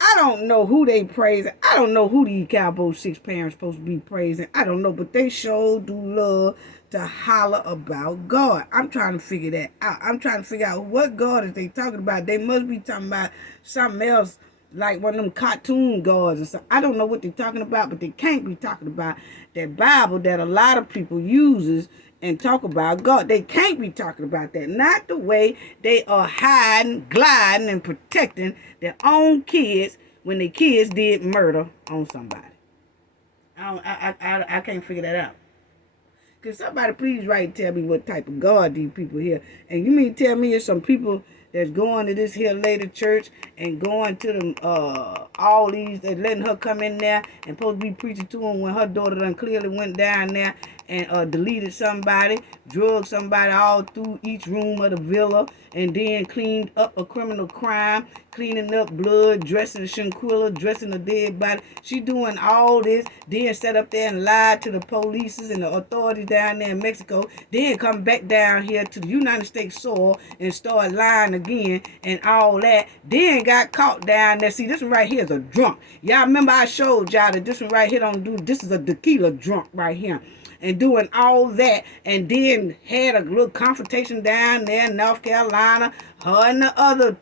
I don't know who they praising. I don't know who these Cabo 6 parents supposed to be praising. I don't know, but they sure do love to holler about God. I'm trying to figure that out. I'm trying to figure out what God is they talking about. They must be talking about something else, like one of them cartoon gods or something. I don't know what they're talking about, but they can't be talking about that Bible that a lot of people uses and talk about God. They can't be talking about that. Not the way they are hiding, gliding, and protecting their own kids when their kids did murder on somebody. I can't figure that out. Can somebody please write and tell me what type of God these people here? And you mean tell me it's some people that's going to this here lady church and going to them all these, they letting her come in there and supposed to be preaching to them when her daughter done clearly went down there and deleted somebody, drugged somebody all through each room of the villa, and then cleaned up a criminal crime, cleaning up blood, dressing Shanquella, dressing a dead body. She doing all this, then sat up there and lied to the police and the authorities down there in Mexico, then come back down here to the United States soil and start lying again and all that, then got caught down there. See, this one right here is a drunk. Y'all remember I showed y'all that this one right here don't do, this is a tequila drunk right here. And doing all that, and then had a little confrontation down there in North Carolina. Her and the other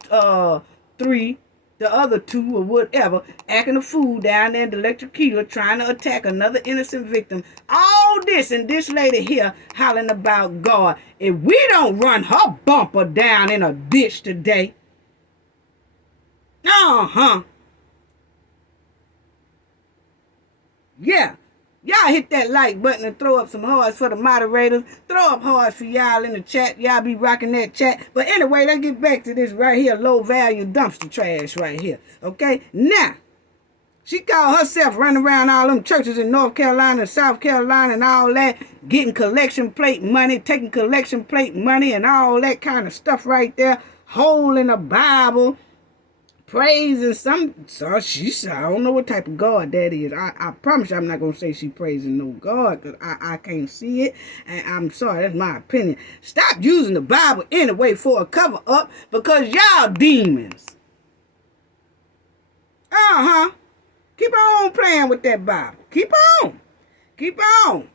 the other two or whatever, acting a fool down there in the electric tequila, trying to attack another innocent victim. All this, and this lady here hollering about God. If we don't run her bumper down in a ditch today, yeah. Y'all hit that like button and throw up some hearts for the moderators. Throw up hearts for y'all in the chat. Y'all be rocking that chat. But anyway, let's get back to this right here. Low value dumpster trash right here. Okay? Now, she called herself running around all them churches in North Carolina and South Carolina and all that. Getting collection plate money. Taking collection plate money and all that kind of stuff right there. Holding a Bible. Praising I don't know what type of God that is. I promise you I'm not going to say she praising no God, because I can't see it. And I'm sorry, that's my opinion. Stop using the Bible anyway for a cover up, because y'all demons. Keep on playing with that Bible. Keep on. Keep on.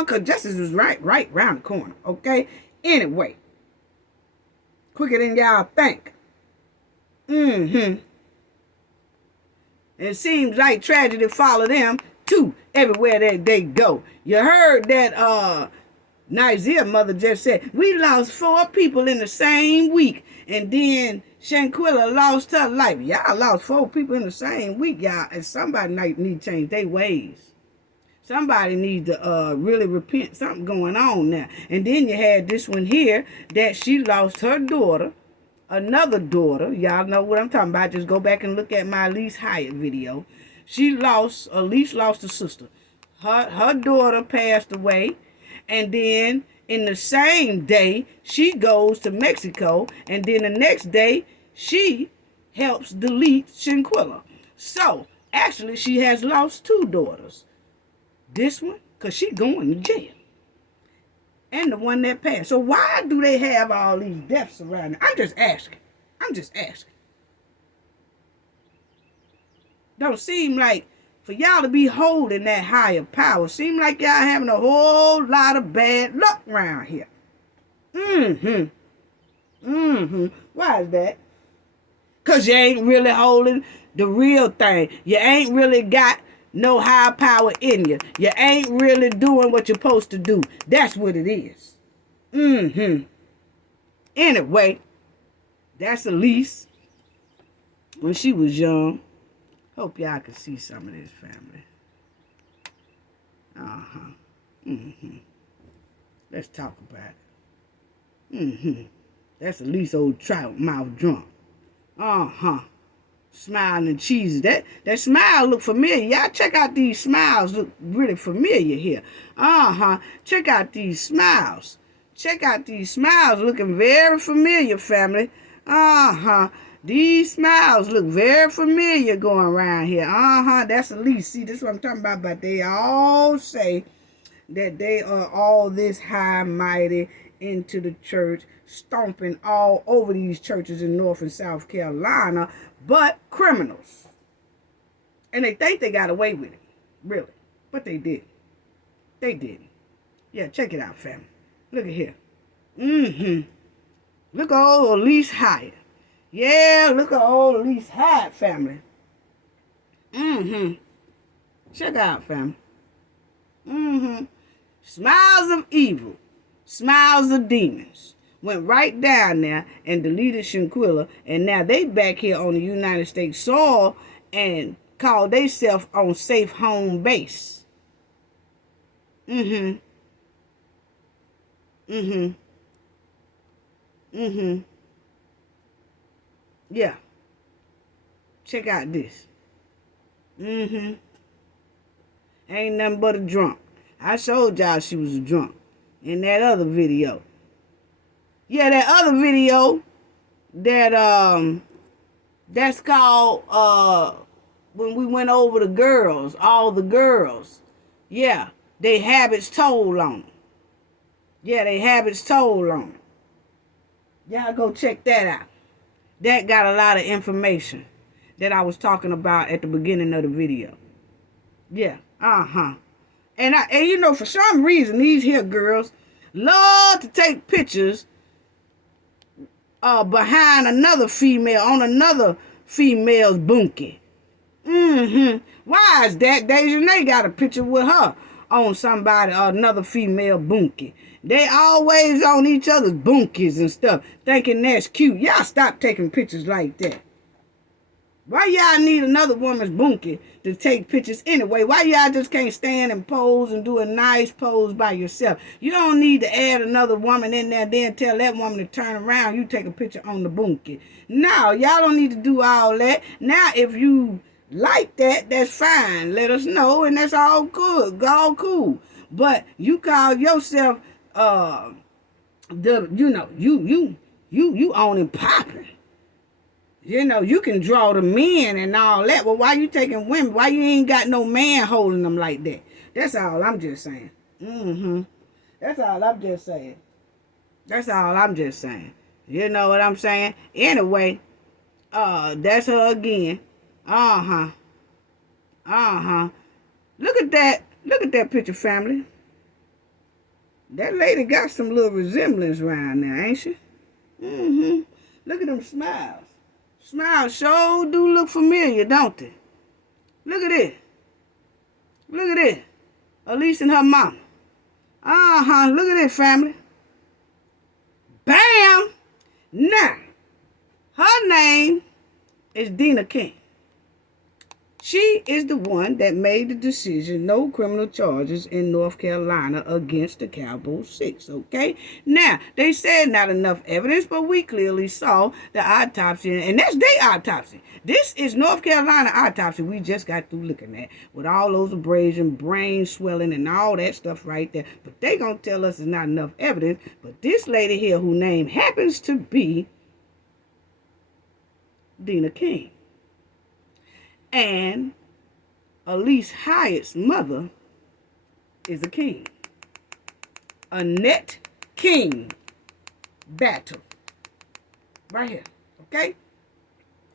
Because justice is right round the corner. Okay? Anyway. Quicker than y'all think. It seems like tragedy followed them too everywhere that they go. You heard that Nigeria mother just said, we lost 4 people in the same week. And then Shanquella lost her life. Y'all lost 4 people in the same week, y'all. And somebody need to change their ways. Somebody needs to really repent. Something going on now. And then you had this one here that she lost her daughter. Another daughter, y'all know what I'm talking about. Just go back and look at my Elise Hyatt video. Elise lost a sister. Her daughter passed away. And then in the same day, she goes to Mexico. And then the next day, she helps delete Shanquella. So, actually, she has lost 2 daughters. This one, because she going to jail. And the one that passed. So why do they have all these deaths around it? I'm just asking. Don't seem like for y'all to be holding that higher power. Seem like y'all having a whole lot of bad luck around here. Why is that? Because you ain't really holding the real thing. You ain't really got no high power in you. You ain't really doing what you're supposed to do. That's what it is. Anyway, that's Elise when she was young. Hope y'all can see some of this family. Let's talk about it. That's Elise old trout mouth drunk. Smiling and cheesy. That smile look familiar. Y'all check out these smiles. Look really familiar here. Check out these smiles. Check out these smiles looking very familiar, family. These smiles look very familiar going around here. That's Elise. See, this is what I'm talking about. But they all say that they are all this high mighty into the church, stomping all over these churches in North and South Carolina, but criminals. And they think they got away with it. Really. But they didn't. They didn't. Yeah, check it out, family. Look at here. Look at old Elise Hyatt. Yeah, look at old Elise Hyatt, family. Check out, family. Smiles of evil. Smiles of demons. Went right down there and deleted Shanquella, and now they back here on the United States soil and call themselves on safe home base. Yeah. Check out this. Ain't nothing but a drunk. I showed y'all she was drunk in that other video. Yeah, that other video that's called when we went over the girls, all the girls. Yeah, they habits told on them. Yeah, they habits told on them. Y'all go check that out. That got a lot of information that I was talking about at the beginning of the video. Yeah, And you know, for some reason, these here girls love to take pictures behind another female, on another female's bunkie. Why is that, Deja? They got a picture with her on somebody, another female bunkie. They always on each other's bunkies and stuff, thinking that's cute. Y'all stop taking pictures like that. Why y'all need another woman's bunkie to take pictures anyway? Why y'all just can't stand and pose and do a nice pose by yourself? You don't need to add another woman in there, then tell that woman to turn around. You take a picture on the bunkie. No, y'all don't need to do all that. Now, if you like that, that's fine. Let us know, and that's all good. All cool. But you call yourself you on and popping. You know, you can draw the men and all that. Well, why you taking women? Why you ain't got no man holding them like that? That's all I'm just saying. That's all I'm just saying. That's all I'm just saying. You know what I'm saying? Anyway, that's her again. Look at that. Look at that picture, family. That lady got some little resemblance around there, ain't she? Look at them smiles. Smiles sure do look familiar, don't they? Look at it. Look at it. Elise and her mom. Look at it, family. Bam! Now, her name is Dina King. She is the one that made the decision, no criminal charges in North Carolina against the Cabo 6, okay? Now, they said not enough evidence, but we clearly saw the autopsy, and that's their autopsy. This is North Carolina autopsy we just got through looking at, with all those abrasions, brain swelling, and all that stuff right there. But they gonna tell us it's not enough evidence, but this lady here, whose name happens to be Dina King, and Elise Hyatt's mother is a king. Annette King Battle. Right here. Okay?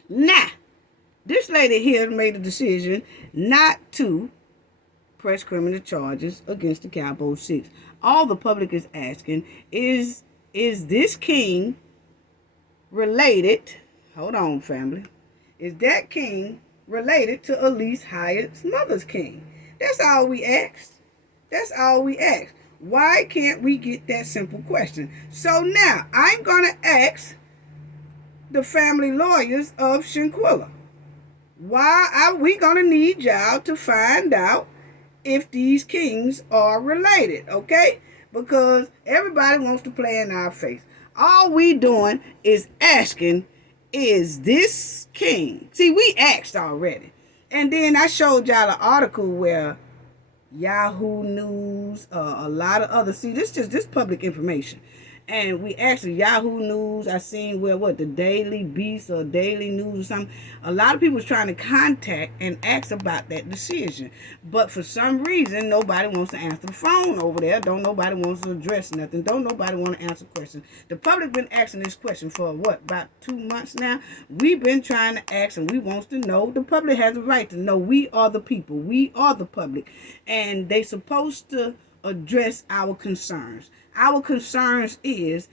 Now, this lady here made a decision not to press criminal charges against the Cabo 6. All the public is asking is this king related? Hold on, family. Is that king related to Elise Hyatt's mother's king? That's all we asked. That's all we asked. Why can't we get that simple question? So now, I'm going to ask the family lawyers of Shanquella. Why are we going to need y'all to find out if these kings are related, okay? Because everybody wants to play in our face. All we doing is asking, is this king? See, we asked already. And then I showed y'all an article where Yahoo News, a lot of other, see, this public information. And we actually, Yahoo News, I seen where, the Daily Beast or Daily News or something. A lot of people was trying to contact and ask about that decision. But for some reason, nobody wants to answer the phone over there. Don't nobody wants to address nothing. Don't nobody want to answer questions. The public been asking this question for, about 2 months now? We've been trying to ask, and we wants to know. The public has a right to know. We are the people. We are the public. And they supposed to address our concerns. Our concerns is,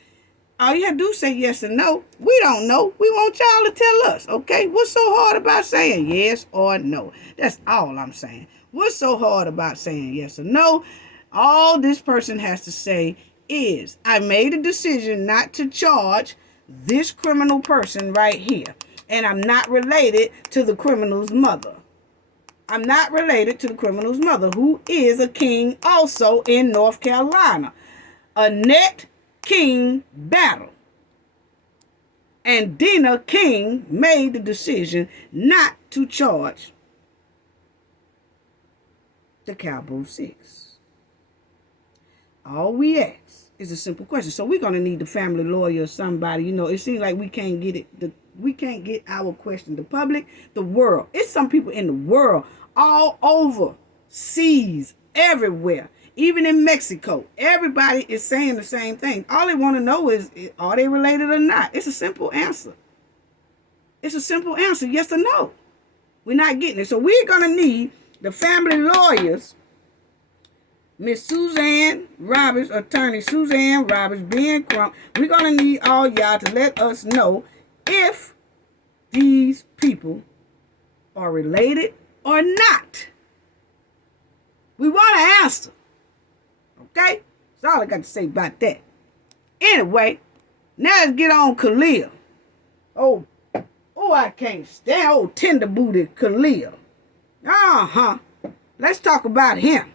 all you have to do is say yes or no. We don't know. We want y'all to tell us, okay? What's so hard about saying yes or no? That's all I'm saying. What's so hard about saying yes or no? All this person has to say is, I made a decision not to charge this criminal person right here. And I'm not related to the criminal's mother. I'm not related to the criminal's mother, who is a king also in North Carolina. Annette King Battle. And Dina King made the decision not to charge the Cabo 6. All we ask is a simple question. So we're gonna need the family lawyer or somebody. You know, it seems like we can't get it. We can't get our question. The public, the world. It's some people in the world, all over, seas, everywhere, even in Mexico. Everybody is saying the same thing. All they want to know is, are they related or not? It's a simple answer. It's a simple answer, yes or no. We're not getting it. So we're gonna need the family lawyers. Miss Suzanne Roberts, attorney Suzanne Roberts, Ben Crump. We're going to need all y'all to let us know if these people are related or not. We want to answer. Okay? That's all I got to say about that. Anyway, now let's get on Khalil. Oh, I can't stand old tender booty Khalil. Let's talk about him.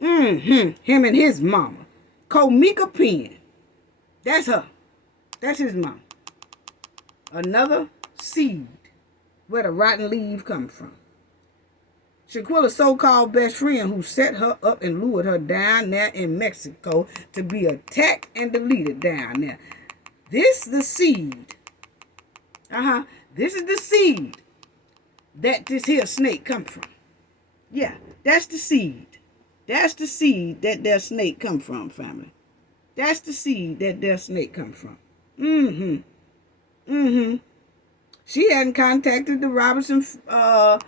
Him and his mama. Komika Penn. That's her. That's his mama. Another seed where the rotten leaf comes from. Shanquella's so-called best friend who set her up and lured her down there in Mexico to be attacked and deleted down there. This is the seed. This is the seed that this here snake come from. Yeah, that's the seed. That's the seed that their snake come from, family. That's the seed that their snake come from. She hadn't contacted the Robinson, Mr.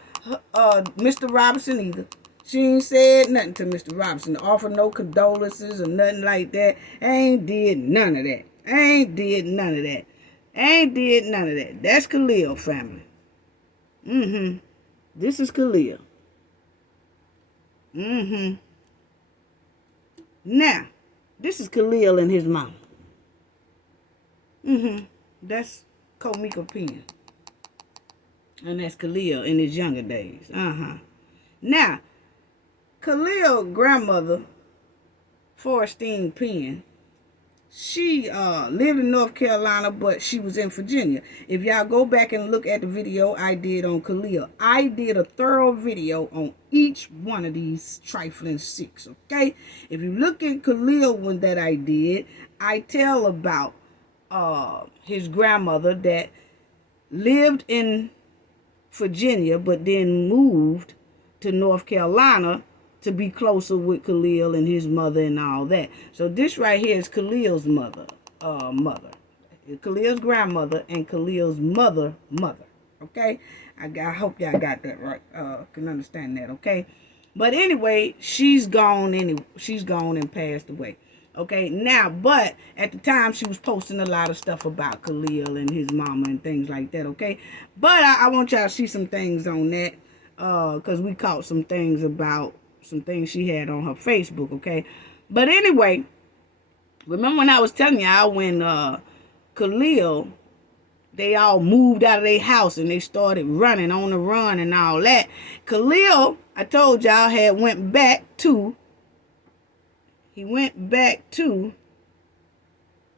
Robinson either. She ain't said nothing to Mr. Robinson, offer no condolences or nothing like that. Ain't did none of that. That's Khalil, family. This is Khalil. Now, this is Khalil and his mom. That's Komika Penn. And that's Khalil in his younger days. Now, Khalil's grandmother, Forestine Penn, she lived in North Carolina, but she was in Virginia. If y'all go back and look at the video I did on Khalil, I did a thorough video on each one of these trifling six, okay? If you look at Khalil one that I did, I tell about his grandmother that lived in Virginia, but then moved to North Carolina to be closer with Khalil and his mother and all that. So this right here is Khalil's mother. Khalil's grandmother and Khalil's mother. Okay? I hope y'all got that right. Can understand that, okay? But anyway, she's gone and passed away. Okay, now, but at the time she was posting a lot of stuff about Khalil and his mama and things like that, okay? But I want y'all to see some things on that, because we caught some things about some things she had on her Facebook, okay? But anyway, remember when I was telling y'all when Khalil, they all moved out of their house and they started running on the run and all that. Khalil, I told y'all, went back to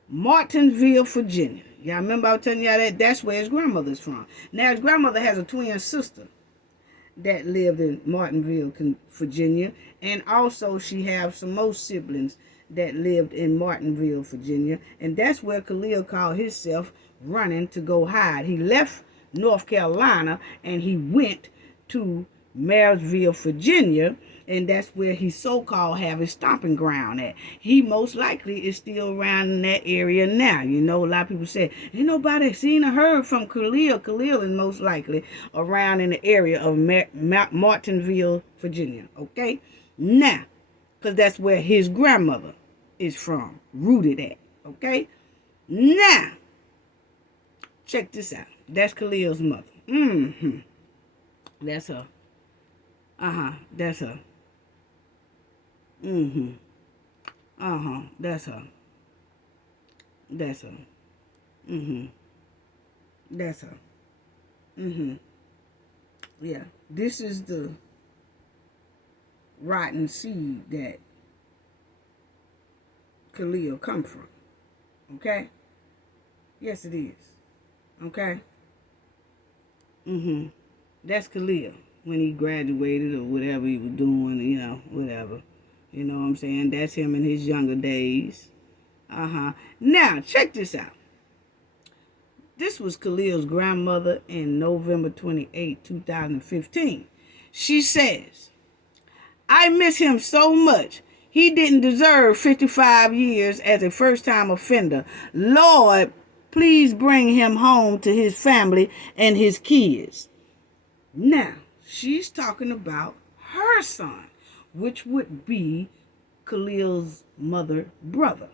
Martinsville, Virginia. Y'all remember I was telling y'all that's where his grandmother's from. Now his grandmother has a twin sister that lived in Martinsville, Virginia, and also she have some more siblings that lived in Martinsville, Virginia, and that's where Khalil called himself running to go hide. He left North Carolina and he went to Marysville, Virginia, and that's where he so-called have his stomping ground at. He most likely is still around in that area now. You know, a lot of people say, ain't nobody seen or heard from Khalil. Khalil is most likely around in the area of Martinsville, Virginia. Okay? Now, because that's where his grandmother is from, rooted at. Okay? Now, check this out. That's Khalil's mother. That's her. That's her. That's her. That's her. That's her. Yeah. This is the rotten seed that Khalil come from. Okay? Yes, it is. Okay? That's Khalil when he graduated or whatever he was doing, you know, whatever. You know what I'm saying? That's him in his younger days. Now, check this out. This was Khalil's grandmother in November 28, 2015. She says, I miss him so much. He didn't deserve 55 years as a first-time offender. Lord, please bring him home to his family and his kids. Now, she's talking about her son, which would be Khalil's mother brother,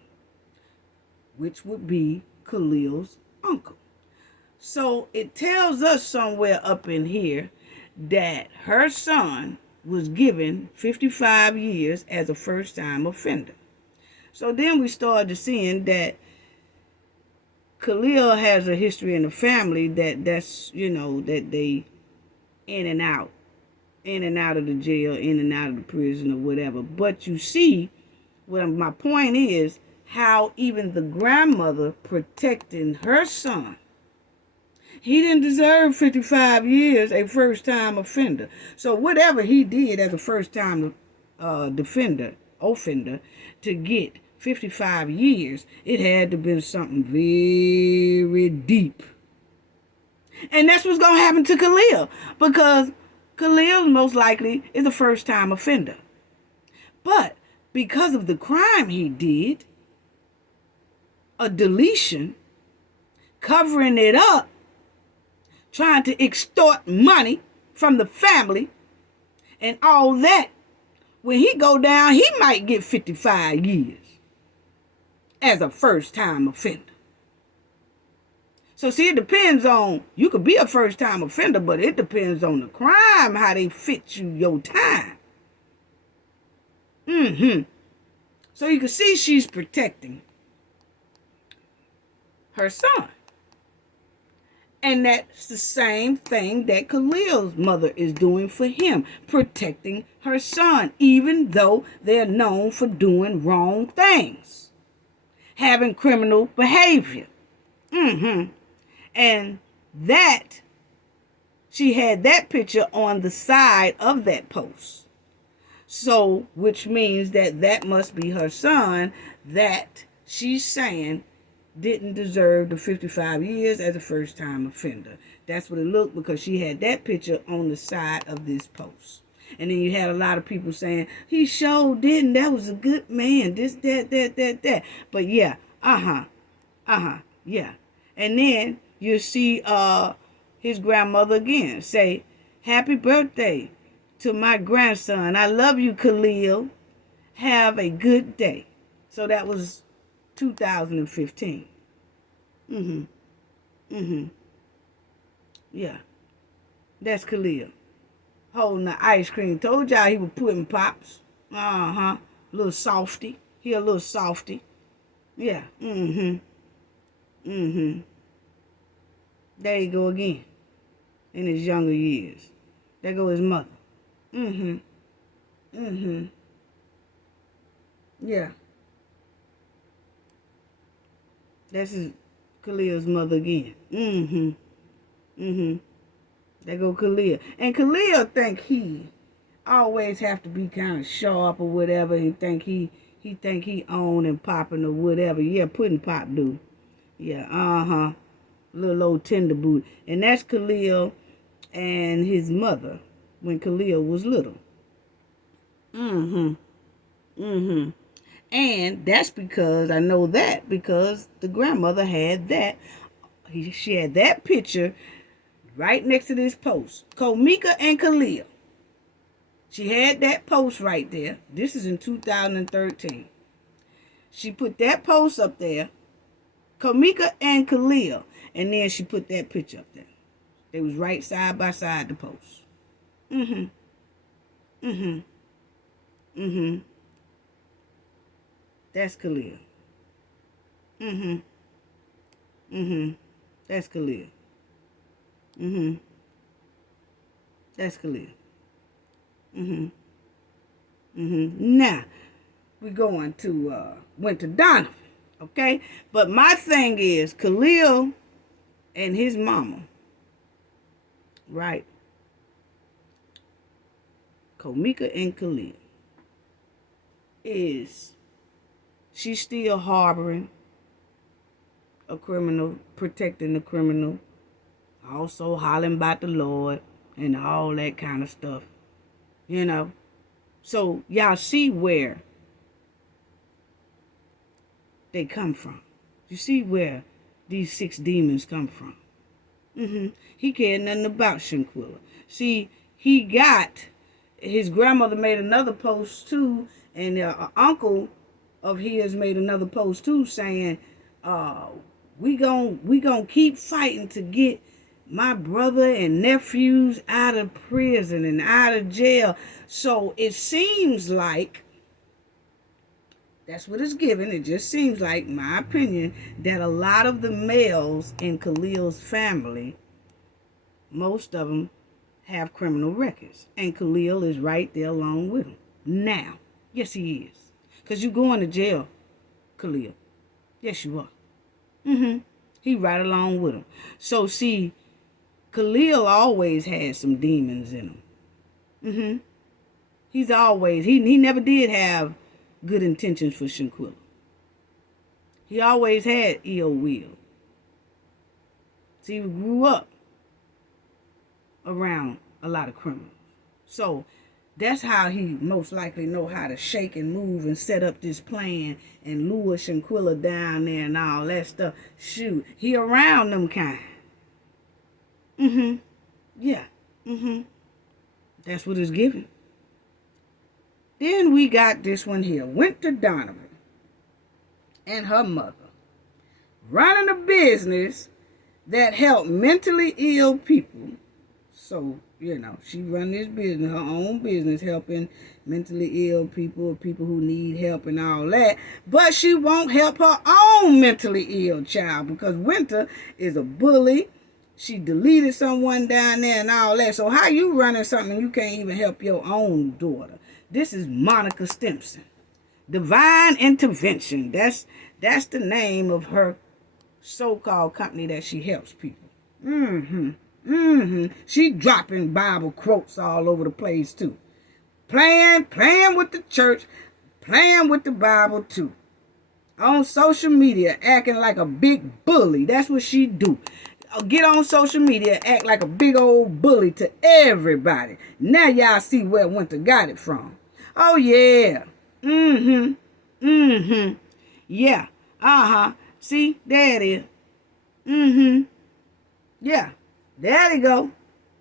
which would be Khalil's uncle. So it tells us somewhere up in here that her son was given 55 years as a first-time offender. So then we started seeing that Khalil has a history in the family that's that they in and out of the jail, in and out of the prison or whatever. But you see, my point is how even the grandmother protecting her son. He didn't deserve 55 years, a first-time offender. So whatever he did as a first-time offender, to get 55 years, it had to have been something very deep. And that's what's going to happen to Khalil, because Khalil most likely is a first-time offender. But because of the crime he did, a deletion, covering it up, trying to extort money from the family and all that, when he go down, he might get 55 years as a first-time offender. So see, it depends on, you could be a first-time offender, but it depends on the crime, how they fit you your time. So you can see she's protecting her son. And that's the same thing that Khalil's mother is doing for him, protecting her son, even though they're known for doing wrong things, having criminal behavior. And that, she had that picture on the side of that post. So, which means that must be her son that she's saying didn't deserve the 55 years as a first-time offender. That's what it looked, because she had that picture on the side of this post. And then you had a lot of people saying, he sure didn't. That was a good man. This, that. But yeah, yeah. And then you see his grandmother again say, happy birthday to my grandson. I love you, Khalil. Have a good day. So that was 2015. Yeah. That's Khalil. Holding the ice cream. Told y'all he was putting pops. Little softy. He a little softy. Yeah. There you go again. In his younger years. There go his mother. Yeah. That's Khalil's mother again. There go Khalil. And Khalil think he always have to be kind of sharp or whatever. He think he own and popping or whatever. Yeah, putting pop do. Yeah, little old tender boot. And that's Khalil and his mother when Khalil was little. And that's because I know that because the grandmother had that. She had that picture right next to this post. Komika and Khalil. She had that post right there. This is in 2013. She put that post up there. Komika and Khalil. And then she put that picture up there. They was right side by side the post. That's Khalil. That's Khalil. That's Khalil. Now, we're going to, went to Donovan, okay? But my thing is, Khalil and his mama, right? Komika and Khalil. is she's still harboring a criminal, protecting the criminal, also hollering about the Lord and all that kind of stuff, you know. So y'all see where they come from. You see where these 6 demons come from. He cared nothing about Shanquella. See, he got, his grandmother made another post too, and an uncle of his made another post too, saying, we gon' keep fighting to get my brother and nephews out of prison and out of jail. So it seems like, that's what it's given. It just seems like, my opinion, that a lot of the males in Khalil's family, most of them have criminal records. And Khalil is right there along with them. Now, yes, he is. Because you going to jail, Khalil. Yes, you are. He right along with him. So, see, Khalil always had some demons in him. He's always, he never did have good intentions for Shanquella. He always had ill will. See, he grew up around a lot of criminals. So that's how he most likely know how to shake and move and set up this plan and lure Shanquella down there and all that stuff. Shoot, he around them kind. Yeah. That's what it's given. Then we got this one here. Winter Donovan and her mother running a business that helped mentally ill people. So, you know, she run this business, her own business, helping mentally ill people or people who need help and all that. But she won't help her own mentally ill child because Winter is a bully. She deleted someone down there and all that. So how you running something you can't even help your own daughter? This is Monica Stimson. Divine Intervention. That's the name of her so-called company that she helps people. She dropping Bible quotes all over the place too. Playing with the church, playing with the Bible too. On social media, acting like a big bully. That's what she do. Get on social media, act like a big old bully to everybody. Now y'all see where Winter got it from. Oh yeah. Yeah. See, there it is. Yeah. There you go.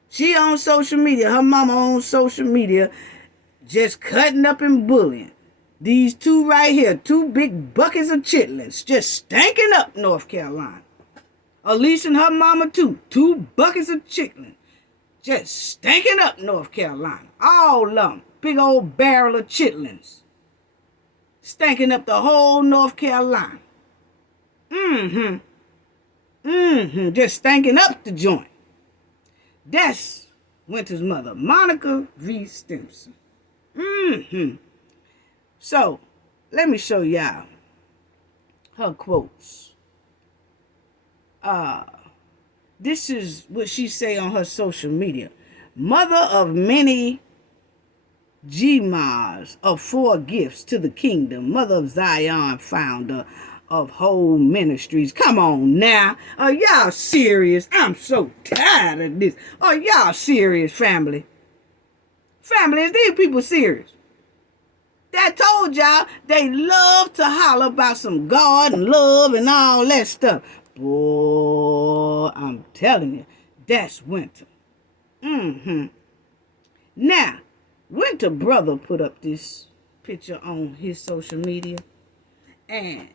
She on social media. Her mama on social media, just cutting up and bullying. These two right here, 2 big buckets of chitlins, just stanking up North Carolina. Elise and her mama too, 2 buckets of chitlins, just stanking up North Carolina. All of them, big old barrel of chitlins, stanking up the whole North Carolina. Just stanking up the joint. That's Winter's mother, Monica V. Stimson. So, let me show y'all her quotes. This is what she say on her social media. Mother of many Gmas of 4 gifts to the kingdom. Mother of Zion, founder of whole ministries. Come on now. Are y'all serious? I'm so tired of this. Are y'all serious, family? Family, is these people serious? I told y'all they love to holler about some God and love and all that stuff. Boy, I'm telling you, that's Winter. Now, Winter brother put up this picture on his social media, and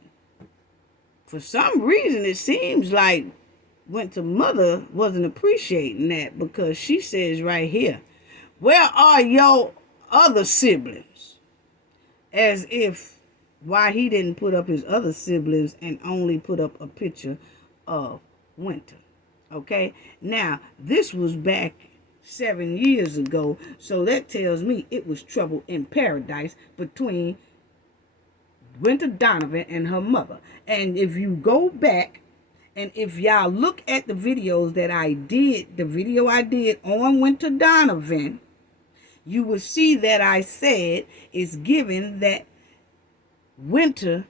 for some reason it seems like Winter mother wasn't appreciating that, because she says right here, where are your other siblings? As if why he didn't put up his other siblings and only put up a picture of Winter. Okay, now this was back 7 years ago, so that tells me it was trouble in paradise between Winter Donovan and her mother. And if you go back and if y'all look at the videos that I did, the video I did on Winter Donovan, you will see that I said it's given that Winter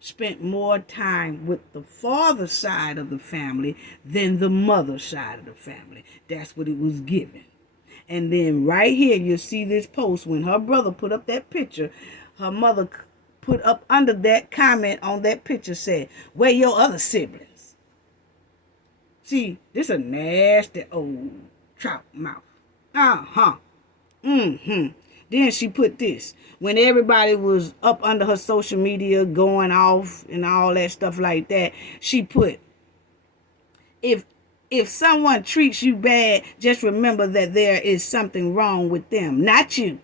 spent more time with the father side of the family than the mother side of the family. That's what it was given. And then right here, you see this post when her brother put up that picture, her mother put up under that comment on that picture said, "Where your other siblings?" See, this a nasty old trout mouth. Then she put this. When everybody was up under her social media going off and all that stuff like that, she put, if someone treats you bad, just remember that there is something wrong with them, not you.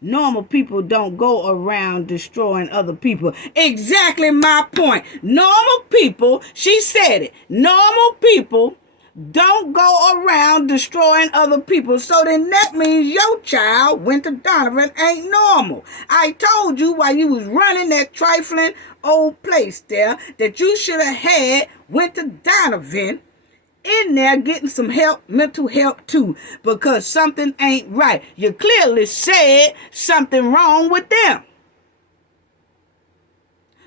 Normal people don't go around destroying other people. Exactly my point. Normal people, she said it, normal people don't go around destroying other people. So then that means your child, Winter Donovan, ain't normal. I told you while you was running that trifling old place there that you should have had Winter Donovan in there getting some help, mental help too, because something ain't right. You clearly said something wrong with them.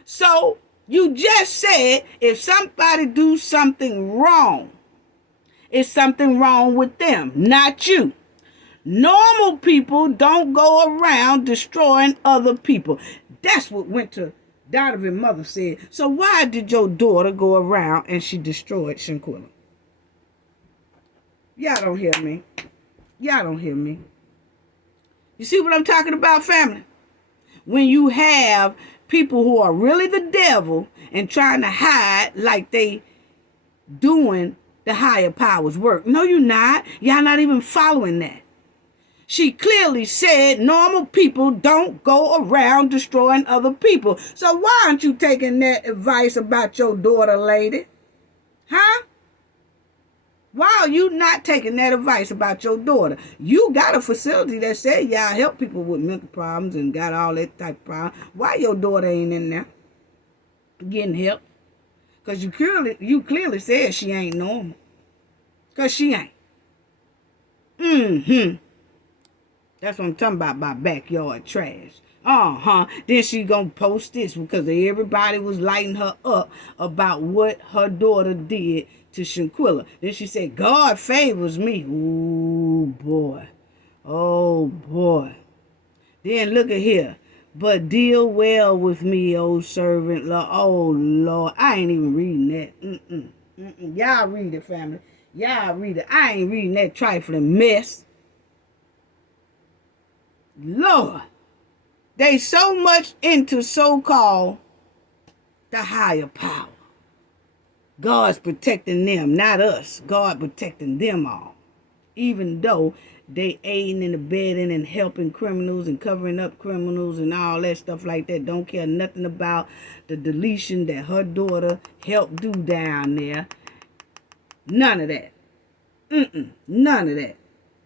So you just said if somebody do something wrong, it's something wrong with them, not you. Normal people don't go around destroying other people. That's what Winter Donovan's mother said. So why did your daughter go around and she destroyed Shanquella? Y'all don't hear me. Y'all don't hear me. You see what I'm talking about, family? When you have people who are really the devil and trying to hide like they doing the higher powers work. No, you're not. Y'all not even following that. She clearly said normal people don't go around destroying other people. So why aren't you taking that advice about your daughter, lady? Huh? Why are you not taking that advice about your daughter? You got a facility that said y'all help people with mental problems and got all that type of problem. Why your daughter ain't in there getting help? Because you clearly said she ain't normal. Because she ain't. That's what I'm talking about by backyard trash. Then she gonna post this because everybody was lighting her up about what her daughter did to Shanquella. Then she said, God favors me. Ooh, boy. Oh, boy. Then look at here. But deal well with me, old servant. Oh, Lord. I ain't even reading that. Y'all read it, family. Y'all read it. I ain't reading that trifling mess. Lord. They so much into so-called the higher power. God's protecting them, not us. God protecting them all. Even though they aiding and abetting and helping criminals and covering up criminals and all that stuff like that. Don't care nothing about the deletion that her daughter helped do down there. None of that. None of that.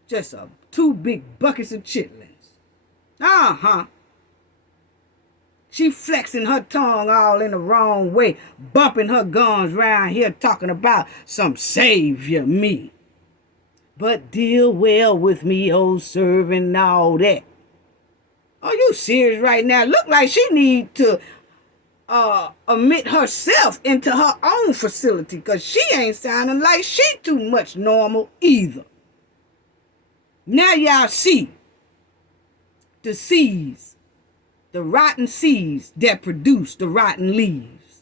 Just two big buckets of chitlins. She flexing her tongue all in the wrong way, bumping her guns around here talking about some savior me. But deal well with me, old servant, and all that. Are you serious right now? Look like she need to admit herself into her own facility because she ain't sounding like she too much normal either. Now y'all see the seeds, the rotten seeds that produce the rotten leaves.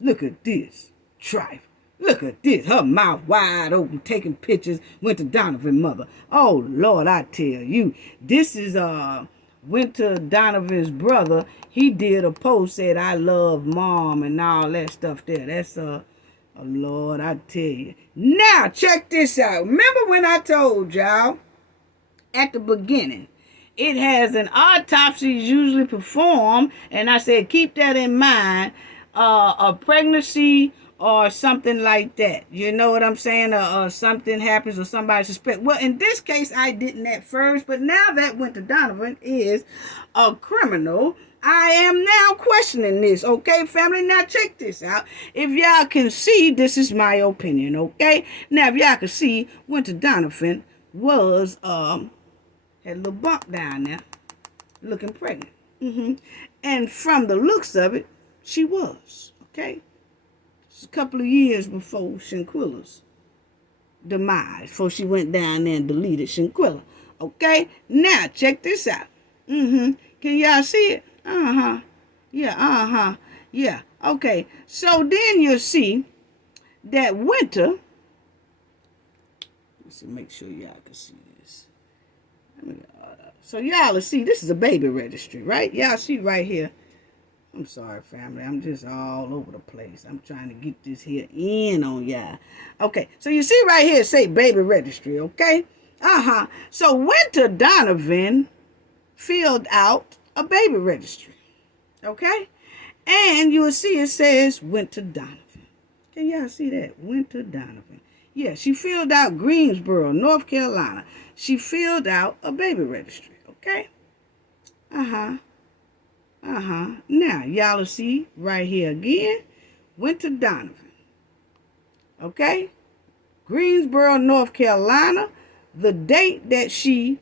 Look at this trifle. Look at this. Her mouth wide open, taking pictures. Winter Donovan's mother. Oh, Lord, I tell you. This is Winter Donovan's brother. He did a post, said, I love mom and all that stuff there. That's, oh, Lord, I tell you. Now, check this out. Remember when I told y'all at the beginning, it has an autopsy usually performed, and I said, keep that in mind, a pregnancy or something like that. You know what I'm saying? Or something happens or somebody suspects. Well, in this case, I didn't at first, but now that Winter Donovan is a criminal, I am now questioning this, okay, family? Now, check this out. If y'all can see, this is my opinion, okay? Now, if y'all can see, Winter Donovan was, had a little bump down there, looking pregnant. And from the looks of it, she was. Okay? It's a couple of years before Shanquella's demise, before she went down there and deleted Shanquella. Okay? Now, check this out. Can y'all see it? Yeah, yeah. Okay. So then you'll see that Winter, let's make sure y'all can see this. So y'all will see, this is a baby registry, right? Y'all see right here. I'm sorry, family. I'm just all over the place. I'm trying to get this here in on y'all. Okay, so you see right here, say baby registry, okay? So Winter Donovan filled out a baby registry, okay? And you'll see it says Winter Donovan. Can y'all see that? Winter Donovan. Yeah, she filled out Greensboro, North Carolina. She filled out a baby registry, okay? Now, y'all will see right here again, Winter Donovan. Okay? Greensboro, North Carolina. The date that she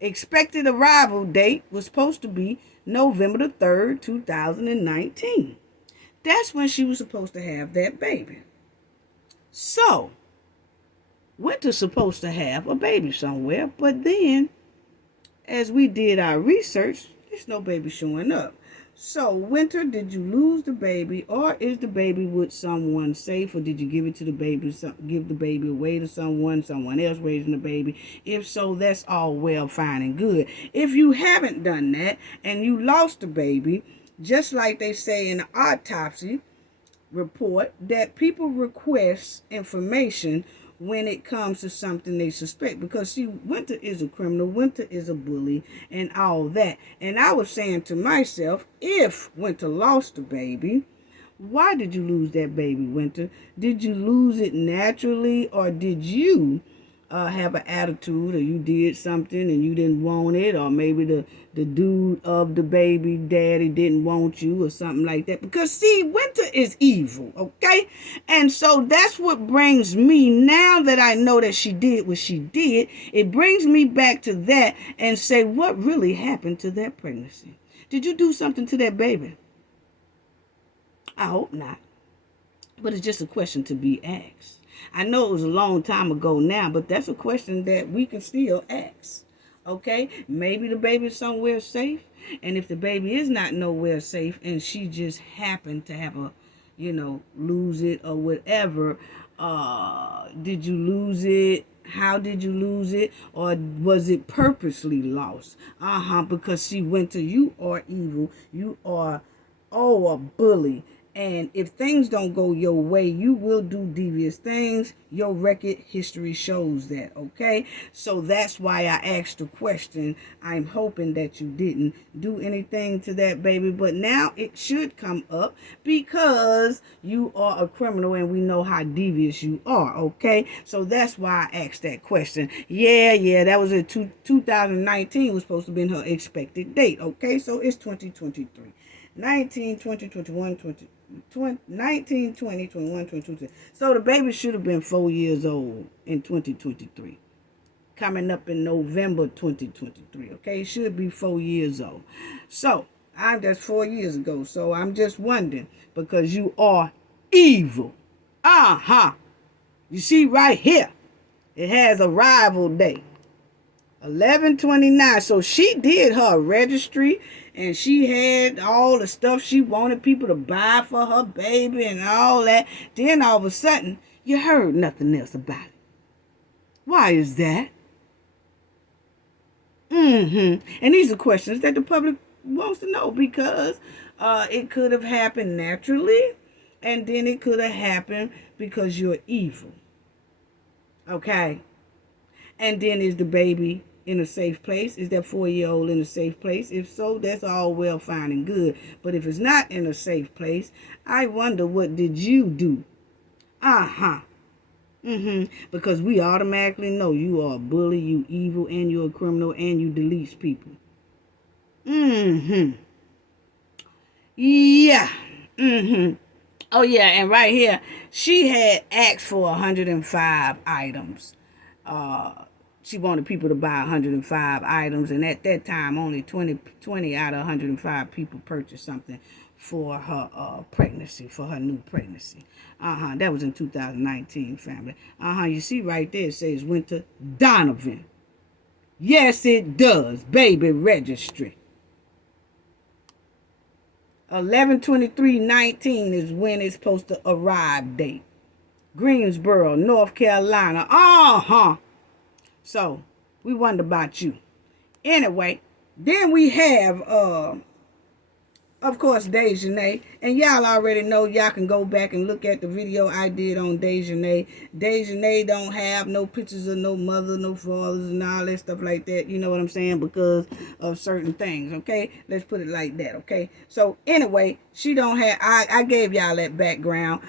expected arrival date was supposed to be November the 3rd, 2019. That's when she was supposed to have that baby. So, Winter's supposed to have a baby somewhere, but then, as we did our research, there's no baby showing up. So, Winter, did you lose the baby, or is the baby with someone safe, or did you give it to the baby, give the baby away to someone else raising the baby? If so, that's all well, fine, and good. If you haven't done that, and you lost the baby, just like they say in the autopsy report, that people request information when it comes to something they suspect, because see, Winter is a criminal, Winter is a bully, and all that. And I was saying to myself, if Winter lost the baby, why did you lose that baby, Winter? Did you lose it naturally, or did you have an attitude, or you did something and you didn't want it, or maybe the dude of the baby daddy didn't want you, or something like that? Because see, Winter is evil, okay? And so that's what brings me, now that I know that she did what she did, it brings me back to that and say, what really happened to that pregnancy? Did you do something to that baby? I hope not. But it's just a question to be asked. I know it was a long time ago now, but that's a question that we can still ask. Okay? Maybe the baby's somewhere safe. And if the baby is not nowhere safe and she just happened to have a, lose it or whatever, did you lose it? How did you lose it? Or was it purposely lost? Because she went to, you are evil. You are, a bully. And if things don't go your way, you will do devious things. Your record history shows that, okay? So that's why I asked the question. I'm hoping that you didn't do anything to that baby. But now it should come up because you are a criminal and we know how devious you are, okay? So that's why I asked that question. Yeah, that was in 2019 was supposed to be her expected date, okay? So it's 2023. 19, 20, 21, 19, 20, 21, 22. So the baby should have been 4 years old in 2023. Coming up in November 2023. Okay, it should be 4 years old. So that's 4 years ago. So I'm just wondering, because you are evil. You see right here, it has arrival date. 11/29. So she did her registry and she had all the stuff she wanted people to buy for her baby and all that. Then all of a sudden, you heard nothing else about it. Why is that? And these are questions that the public wants to know, because it could have happened naturally, and then it could have happened because you're evil. Okay? And then is the baby in a safe place? Is that 4-year-old in a safe place? If so, that's all well, fine, and good. But if it's not in a safe place, I wonder, what did you do? Because we automatically know you are a bully, you evil, and you're a criminal, and you delete people. Yeah. Oh, yeah, and right here, she had asked for 105 items. She wanted people to buy 105 items, and at that time, only 20 out of 105 people purchased something for her pregnancy, for her new pregnancy. That was in 2019, family. You see right there, it says Winter Donovan. Yes, it does. Baby registry. 11/23/19 is when it's supposed to arrive date. Greensboro, North Carolina. So, we wonder about you. Anyway, then we have, of course, Dejanay. And y'all already know, y'all can go back and look at the video I did on Dejanay. Dejanay don't have no pictures of no mother, no fathers, and all that stuff like that. You know what I'm saying? Because of certain things, okay? Let's put it like that, okay? So, anyway, she don't have, I gave y'all that background.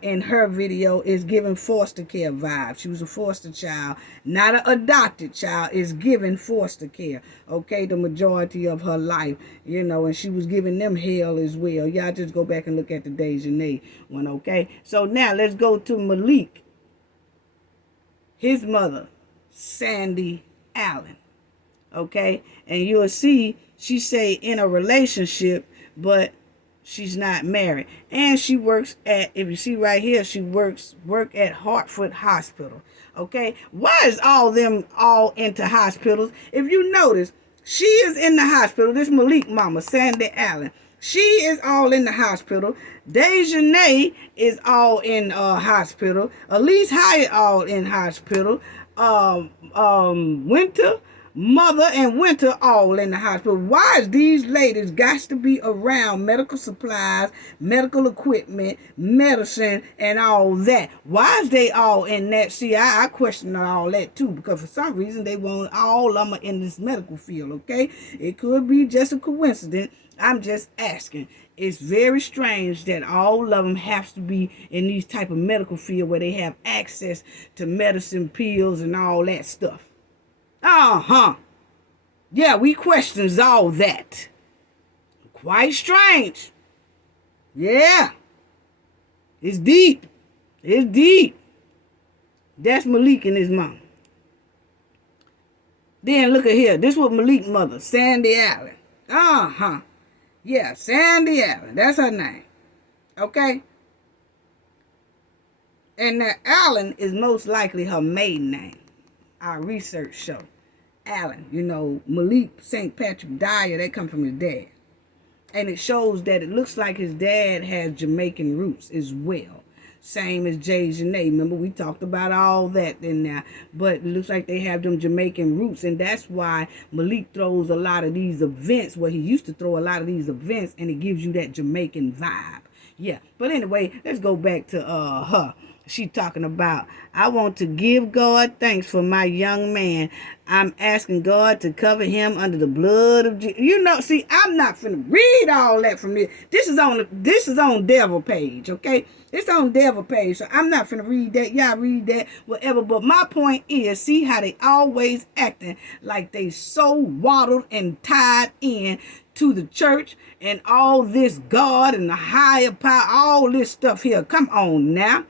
In her video is giving foster care vibes. She was a foster child, not an adopted child, is giving foster care, okay, the majority of her life, you know, and she was giving them hell as well. Y'all just go back and look at the Dejanay one, okay? So now let's go to Malik, his mother, Sandy Allen, okay? And you'll see she say in a relationship, but she's not married. And she works at, if you see right here, she work at Hartford Hospital. Okay? Why is all them all into hospitals? If you notice, she is in the hospital. This Malik mama, Sandy Allen. She is all in the hospital. Dejanay is all in hospital. Elise Hyatt all in hospital. Winter, Mother, and Winter all in the hospital. Why is these ladies got to be around medical supplies, medical equipment, medicine, and all that? Why is they all in that? See, I question all that too, because for some reason they want all of them in this medical field, okay? It could be just a coincidence. I'm just asking. It's very strange that all of them have to be in these type of medical field where they have access to medicine, pills, and all that stuff. Yeah, we questions all that. Quite strange. Yeah. It's deep. It's deep. That's Malik and his mom. Then look at here. This was Malik's mother, Sandy Allen. Yeah, Sandy Allen. That's her name. Okay? And that Allen is most likely her maiden name. Our research show. Allen, you know, Malik St. Patrick Dyer, they come from his dad. And it shows that it looks like his dad has Jamaican roots as well. Same as Dejanay. Remember, we talked about all that in there. But it looks like they have them Jamaican roots. And that's why Malik throws a lot of these events, where he used to throw a lot of these events, and it gives you that Jamaican vibe. Yeah. But anyway, let's go back to her. She talking about, I want to give God thanks for my young man. I'm asking God to cover him under the blood of Jesus. You know, see, I'm not finna read all that from this. This is on Devil page, okay? It's on Devil page, so I'm not finna read that. Y'all read that, whatever. But my point is, see how they always acting like they so waddled and tied in to the church and all this God and the higher power, all this stuff here. Come on now.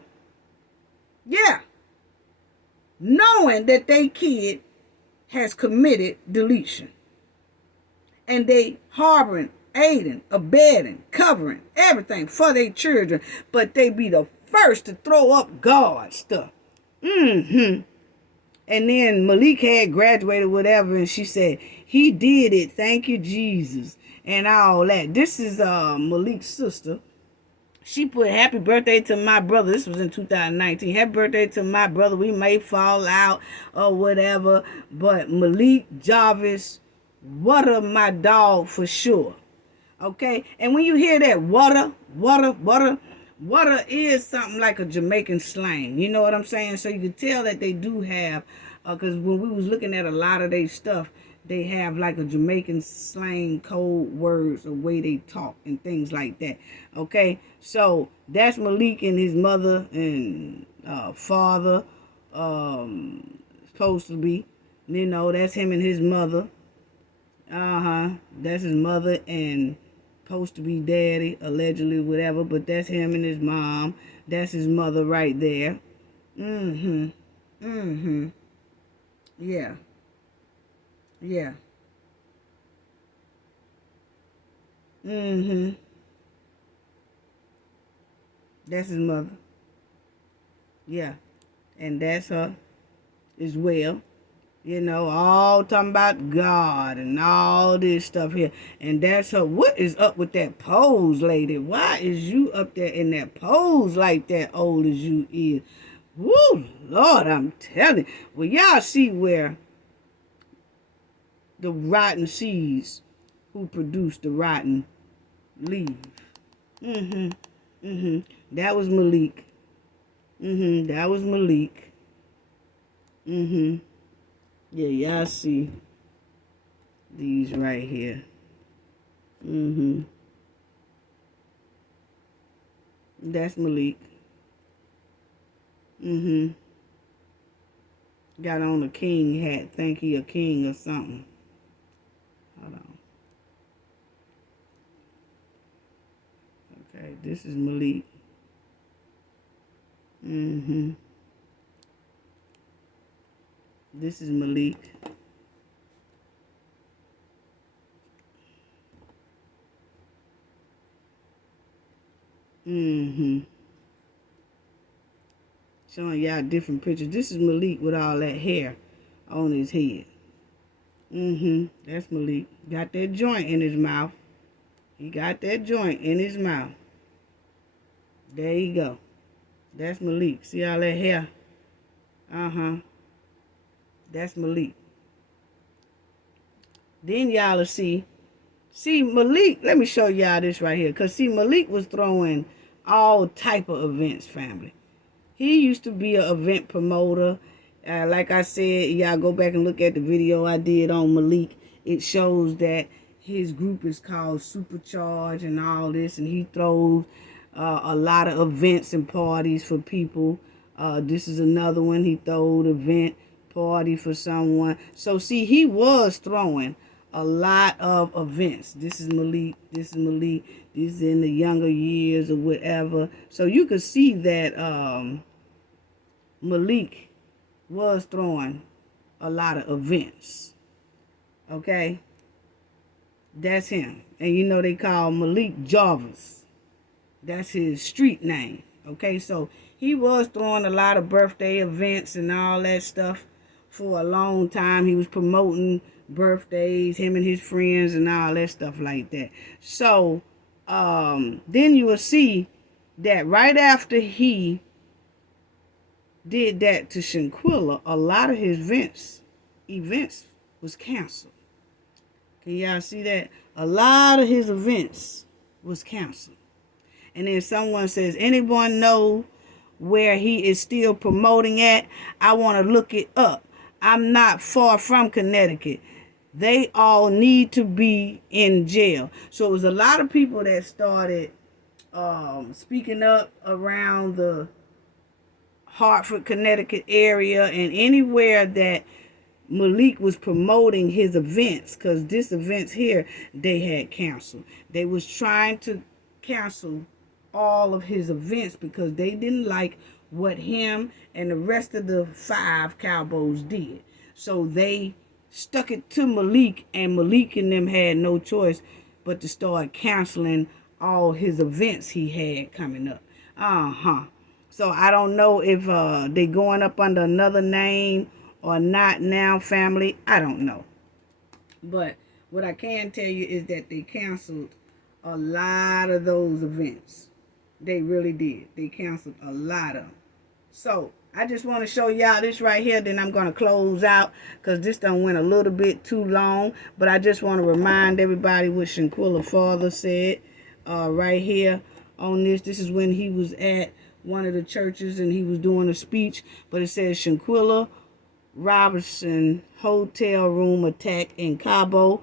Yeah. Knowing that they kid has committed deletion. And they harboring, aiding, abetting, covering everything for their children. But they be the first to throw up God stuff. And then Malik had graduated, whatever, and she said, he did it. Thank you, Jesus. And all that. This is Malik's sister. She put happy birthday to my brother. This was in 2019. Happy birthday to my brother. We may fall out or whatever. But Malik Jarvis, water my dog for sure. Okay? And when you hear that water is something like a Jamaican slang. You know what I'm saying? So you can tell that they do have, because when we was looking at a lot of their stuff, they have like a Jamaican slang code words, a way they talk and things like that. Okay, so that's Malik and his mother and father, supposed to be. You know, that's him and his mother. That's his mother and supposed to be daddy, allegedly, whatever. But that's him and his mom. That's his mother right there. Yeah. Yeah. Mm-hmm. That's his mother. Yeah. And that's her as well. You know, all talking about God and all this stuff here. And that's her. What is up with that pose, lady? Why is you up there in that pose like that, old as you is? Woo, Lord, I'm telling you. Well, y'all see where the rotten seeds who produce the rotten leave. Mm-hmm. Mm-hmm. That was Malik. Mm-hmm. That was Malik. Mm-hmm. Yeah, y'all see these right here. Mm-hmm. That's Malik. Mm-hmm. Got on a king hat. Think he a king or something. Hold on. Okay, this is Malik. Mm-hmm. This is Malik. Mm-hmm. Showing y'all different pictures. This is Malik with all that hair on his head. Mm-hmm. That's Malik. Got that joint in his mouth. He got that joint in his mouth. There you go. That's Malik. See all that hair? Uh-huh. That's Malik. Then y'all will see. See, Malik, let me show y'all this right here. Because, see, Malik was throwing all type of events, family. He used to be an event promoter. Like I said, y'all go back and look at the video I did on Malik. It shows that his group is called Supercharge and all this. And he throws a lot of events and parties for people. This is another one. He threw an event party for someone. So, see, he was throwing a lot of events. This is Malik. This is Malik. This is in the younger years or whatever. So you could see that Malik was throwing a lot of events. Okay? That's him. And you know they call Malik Jarvis. That's his street name. Okay? So he was throwing a lot of birthday events and all that stuff for a long time. He was promoting birthdays, him and his friends and all that stuff like that. So then you will see that right after he did that to Shanquella, a lot of his events was canceled. Can y'all see that? A lot of his events was canceled. And then someone says, anyone know where he is still promoting at? I want to look it up. I'm not far from Connecticut. They all need to be in jail. So it was a lot of people that started speaking up around the Hartford, Connecticut area and anywhere that Malik was promoting his events, because this events here they had canceled. They was trying to cancel all of his events because they didn't like what him and the rest of the 5 Cabos did. So they stuck it to Malik, and Malik and them had no choice but to start canceling all his events he had coming up. So I don't know if they going up under another name or not now, family. I don't know. But what I can tell you is that they canceled a lot of those events. They really did. They canceled a lot of them. So I just want to show y'all this right here. Then I'm going to close out because this done went a little bit too long. But I just want to remind everybody what Shanquella's father said right here on this. This is when he was at one of the churches and he was doing a speech. But it says Shanquella Robinson hotel room attack in Cabo.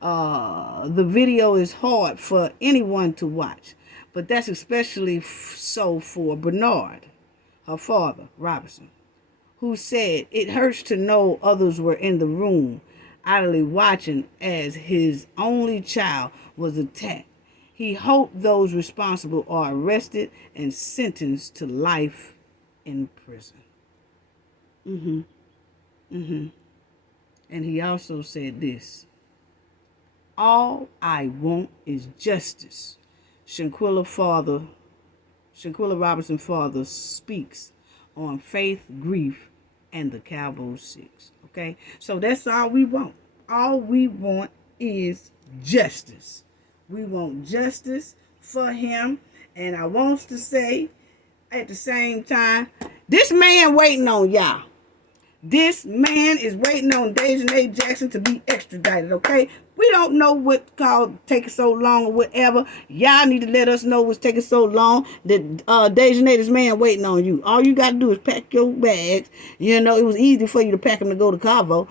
The video is hard for anyone to watch, but that's especially so for Bernard, her father, Robinson, who said it hurts to know others were in the room, idly watching as his only child was attacked. He hoped those responsible are arrested and sentenced to life in prison. Mm-hmm. Mm-hmm. And he also said this: all I want is justice. Shanquella Robinson father speaks on faith, grief, and the Cabo 6. Okay? So that's all we want. All we want is justice. We want justice for him. And I want to say at the same time, this man waiting on y'all. This man is waiting on Dejanay Jackson to be extradited, okay? We don't know what called taking so long or whatever. Y'all need to let us know what's taking so long. That Dejanay, this man waiting on you. All you got to do is pack your bags. You know, it was easy for you to pack them to go to Cabo.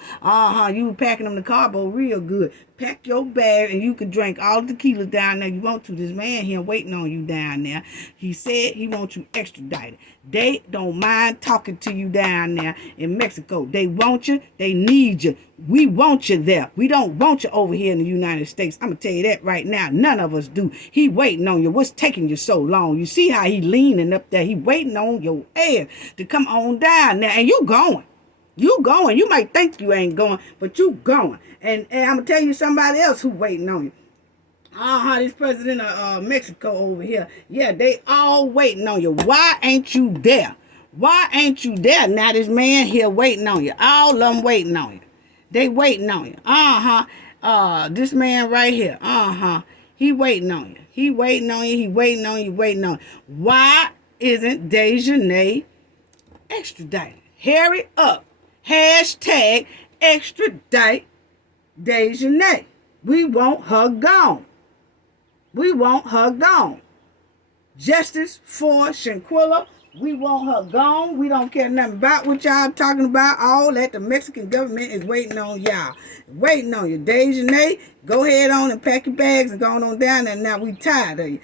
You were packing them to Cabo real good. Pack your bag and you can drink all the tequila down there you want to. This man here waiting on you down there. He said he wants you extradited. They don't mind talking to you down there in Mexico. They want you. They need you. We want you there. We don't want you over here in the United States. I'm going to tell you that right now. None of us do. He waiting on you. What's taking you so long? You see how he leaning up there. He waiting on your ass to come on down there. And you going. You going. You might think you ain't going, but you going. And I'm going to tell you somebody else who waiting on you. This president of Mexico over here. Yeah, they all waiting on you. Why ain't you there? Why ain't you there? Now this man here waiting on you. All of them waiting on you. They waiting on you. This man right here. He waiting on you. He waiting on you. He waiting on you. Waiting on you. Why isn't Dejanay extradited? Hurry up. Hashtag extradite Dejanay. We want her gone. We want her gone. Justice for Shanquella. We want her gone. We don't care nothing about what y'all talking about. All that the Mexican government is waiting on y'all. Waiting on you. Dejanay, go ahead on and pack your bags and go on down there. Now we tired of you.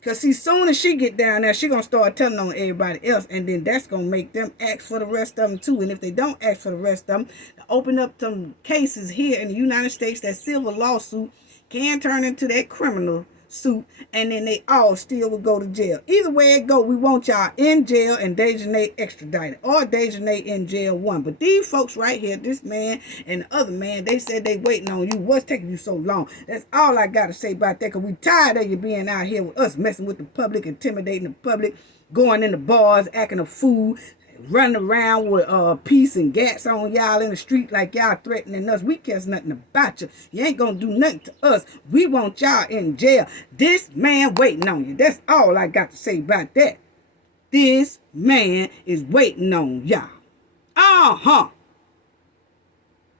Because see, soon as she get down there, she going to start telling on everybody else. And then that's going to make them ask for the rest of them too. And if they don't ask for the rest of them, open up some cases here in the United States, that civil lawsuit can turn into that criminal suit, and then they all still will go to jail. Either way it go, we want y'all in jail and Dejanay extradited, or Dejanay in jail one. But these folks right here, this man and the other man, they said they waiting on you. What's taking you so long? That's all I got to say about that, because we tired of you being out here with us, messing with the public, intimidating the public, going in the bars, acting a fool, running around with peace and gats on y'all in the street like y'all threatening us. We care nothing about you. You ain't gonna do nothing to us. We want y'all in jail. This man waiting on you. That's all I got to say about that. This man is waiting on y'all.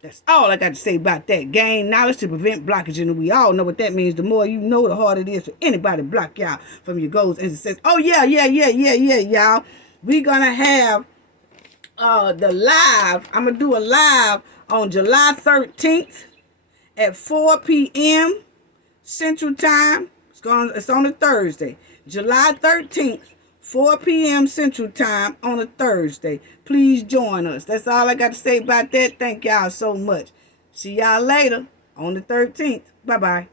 That's all I got to say about that. Gain knowledge to prevent blockage. And we all know what that means. The more you know, the harder it is for anybody to block y'all from your goals and success. Oh, yeah, y'all. We're going to have the live. I'm going to do a live on July 13th at 4 p.m. Central Time. It's on a Thursday. July 13th, 4 p.m. Central Time on a Thursday. Please join us. That's all I got to say about that. Thank y'all so much. See y'all later on the 13th. Bye-bye.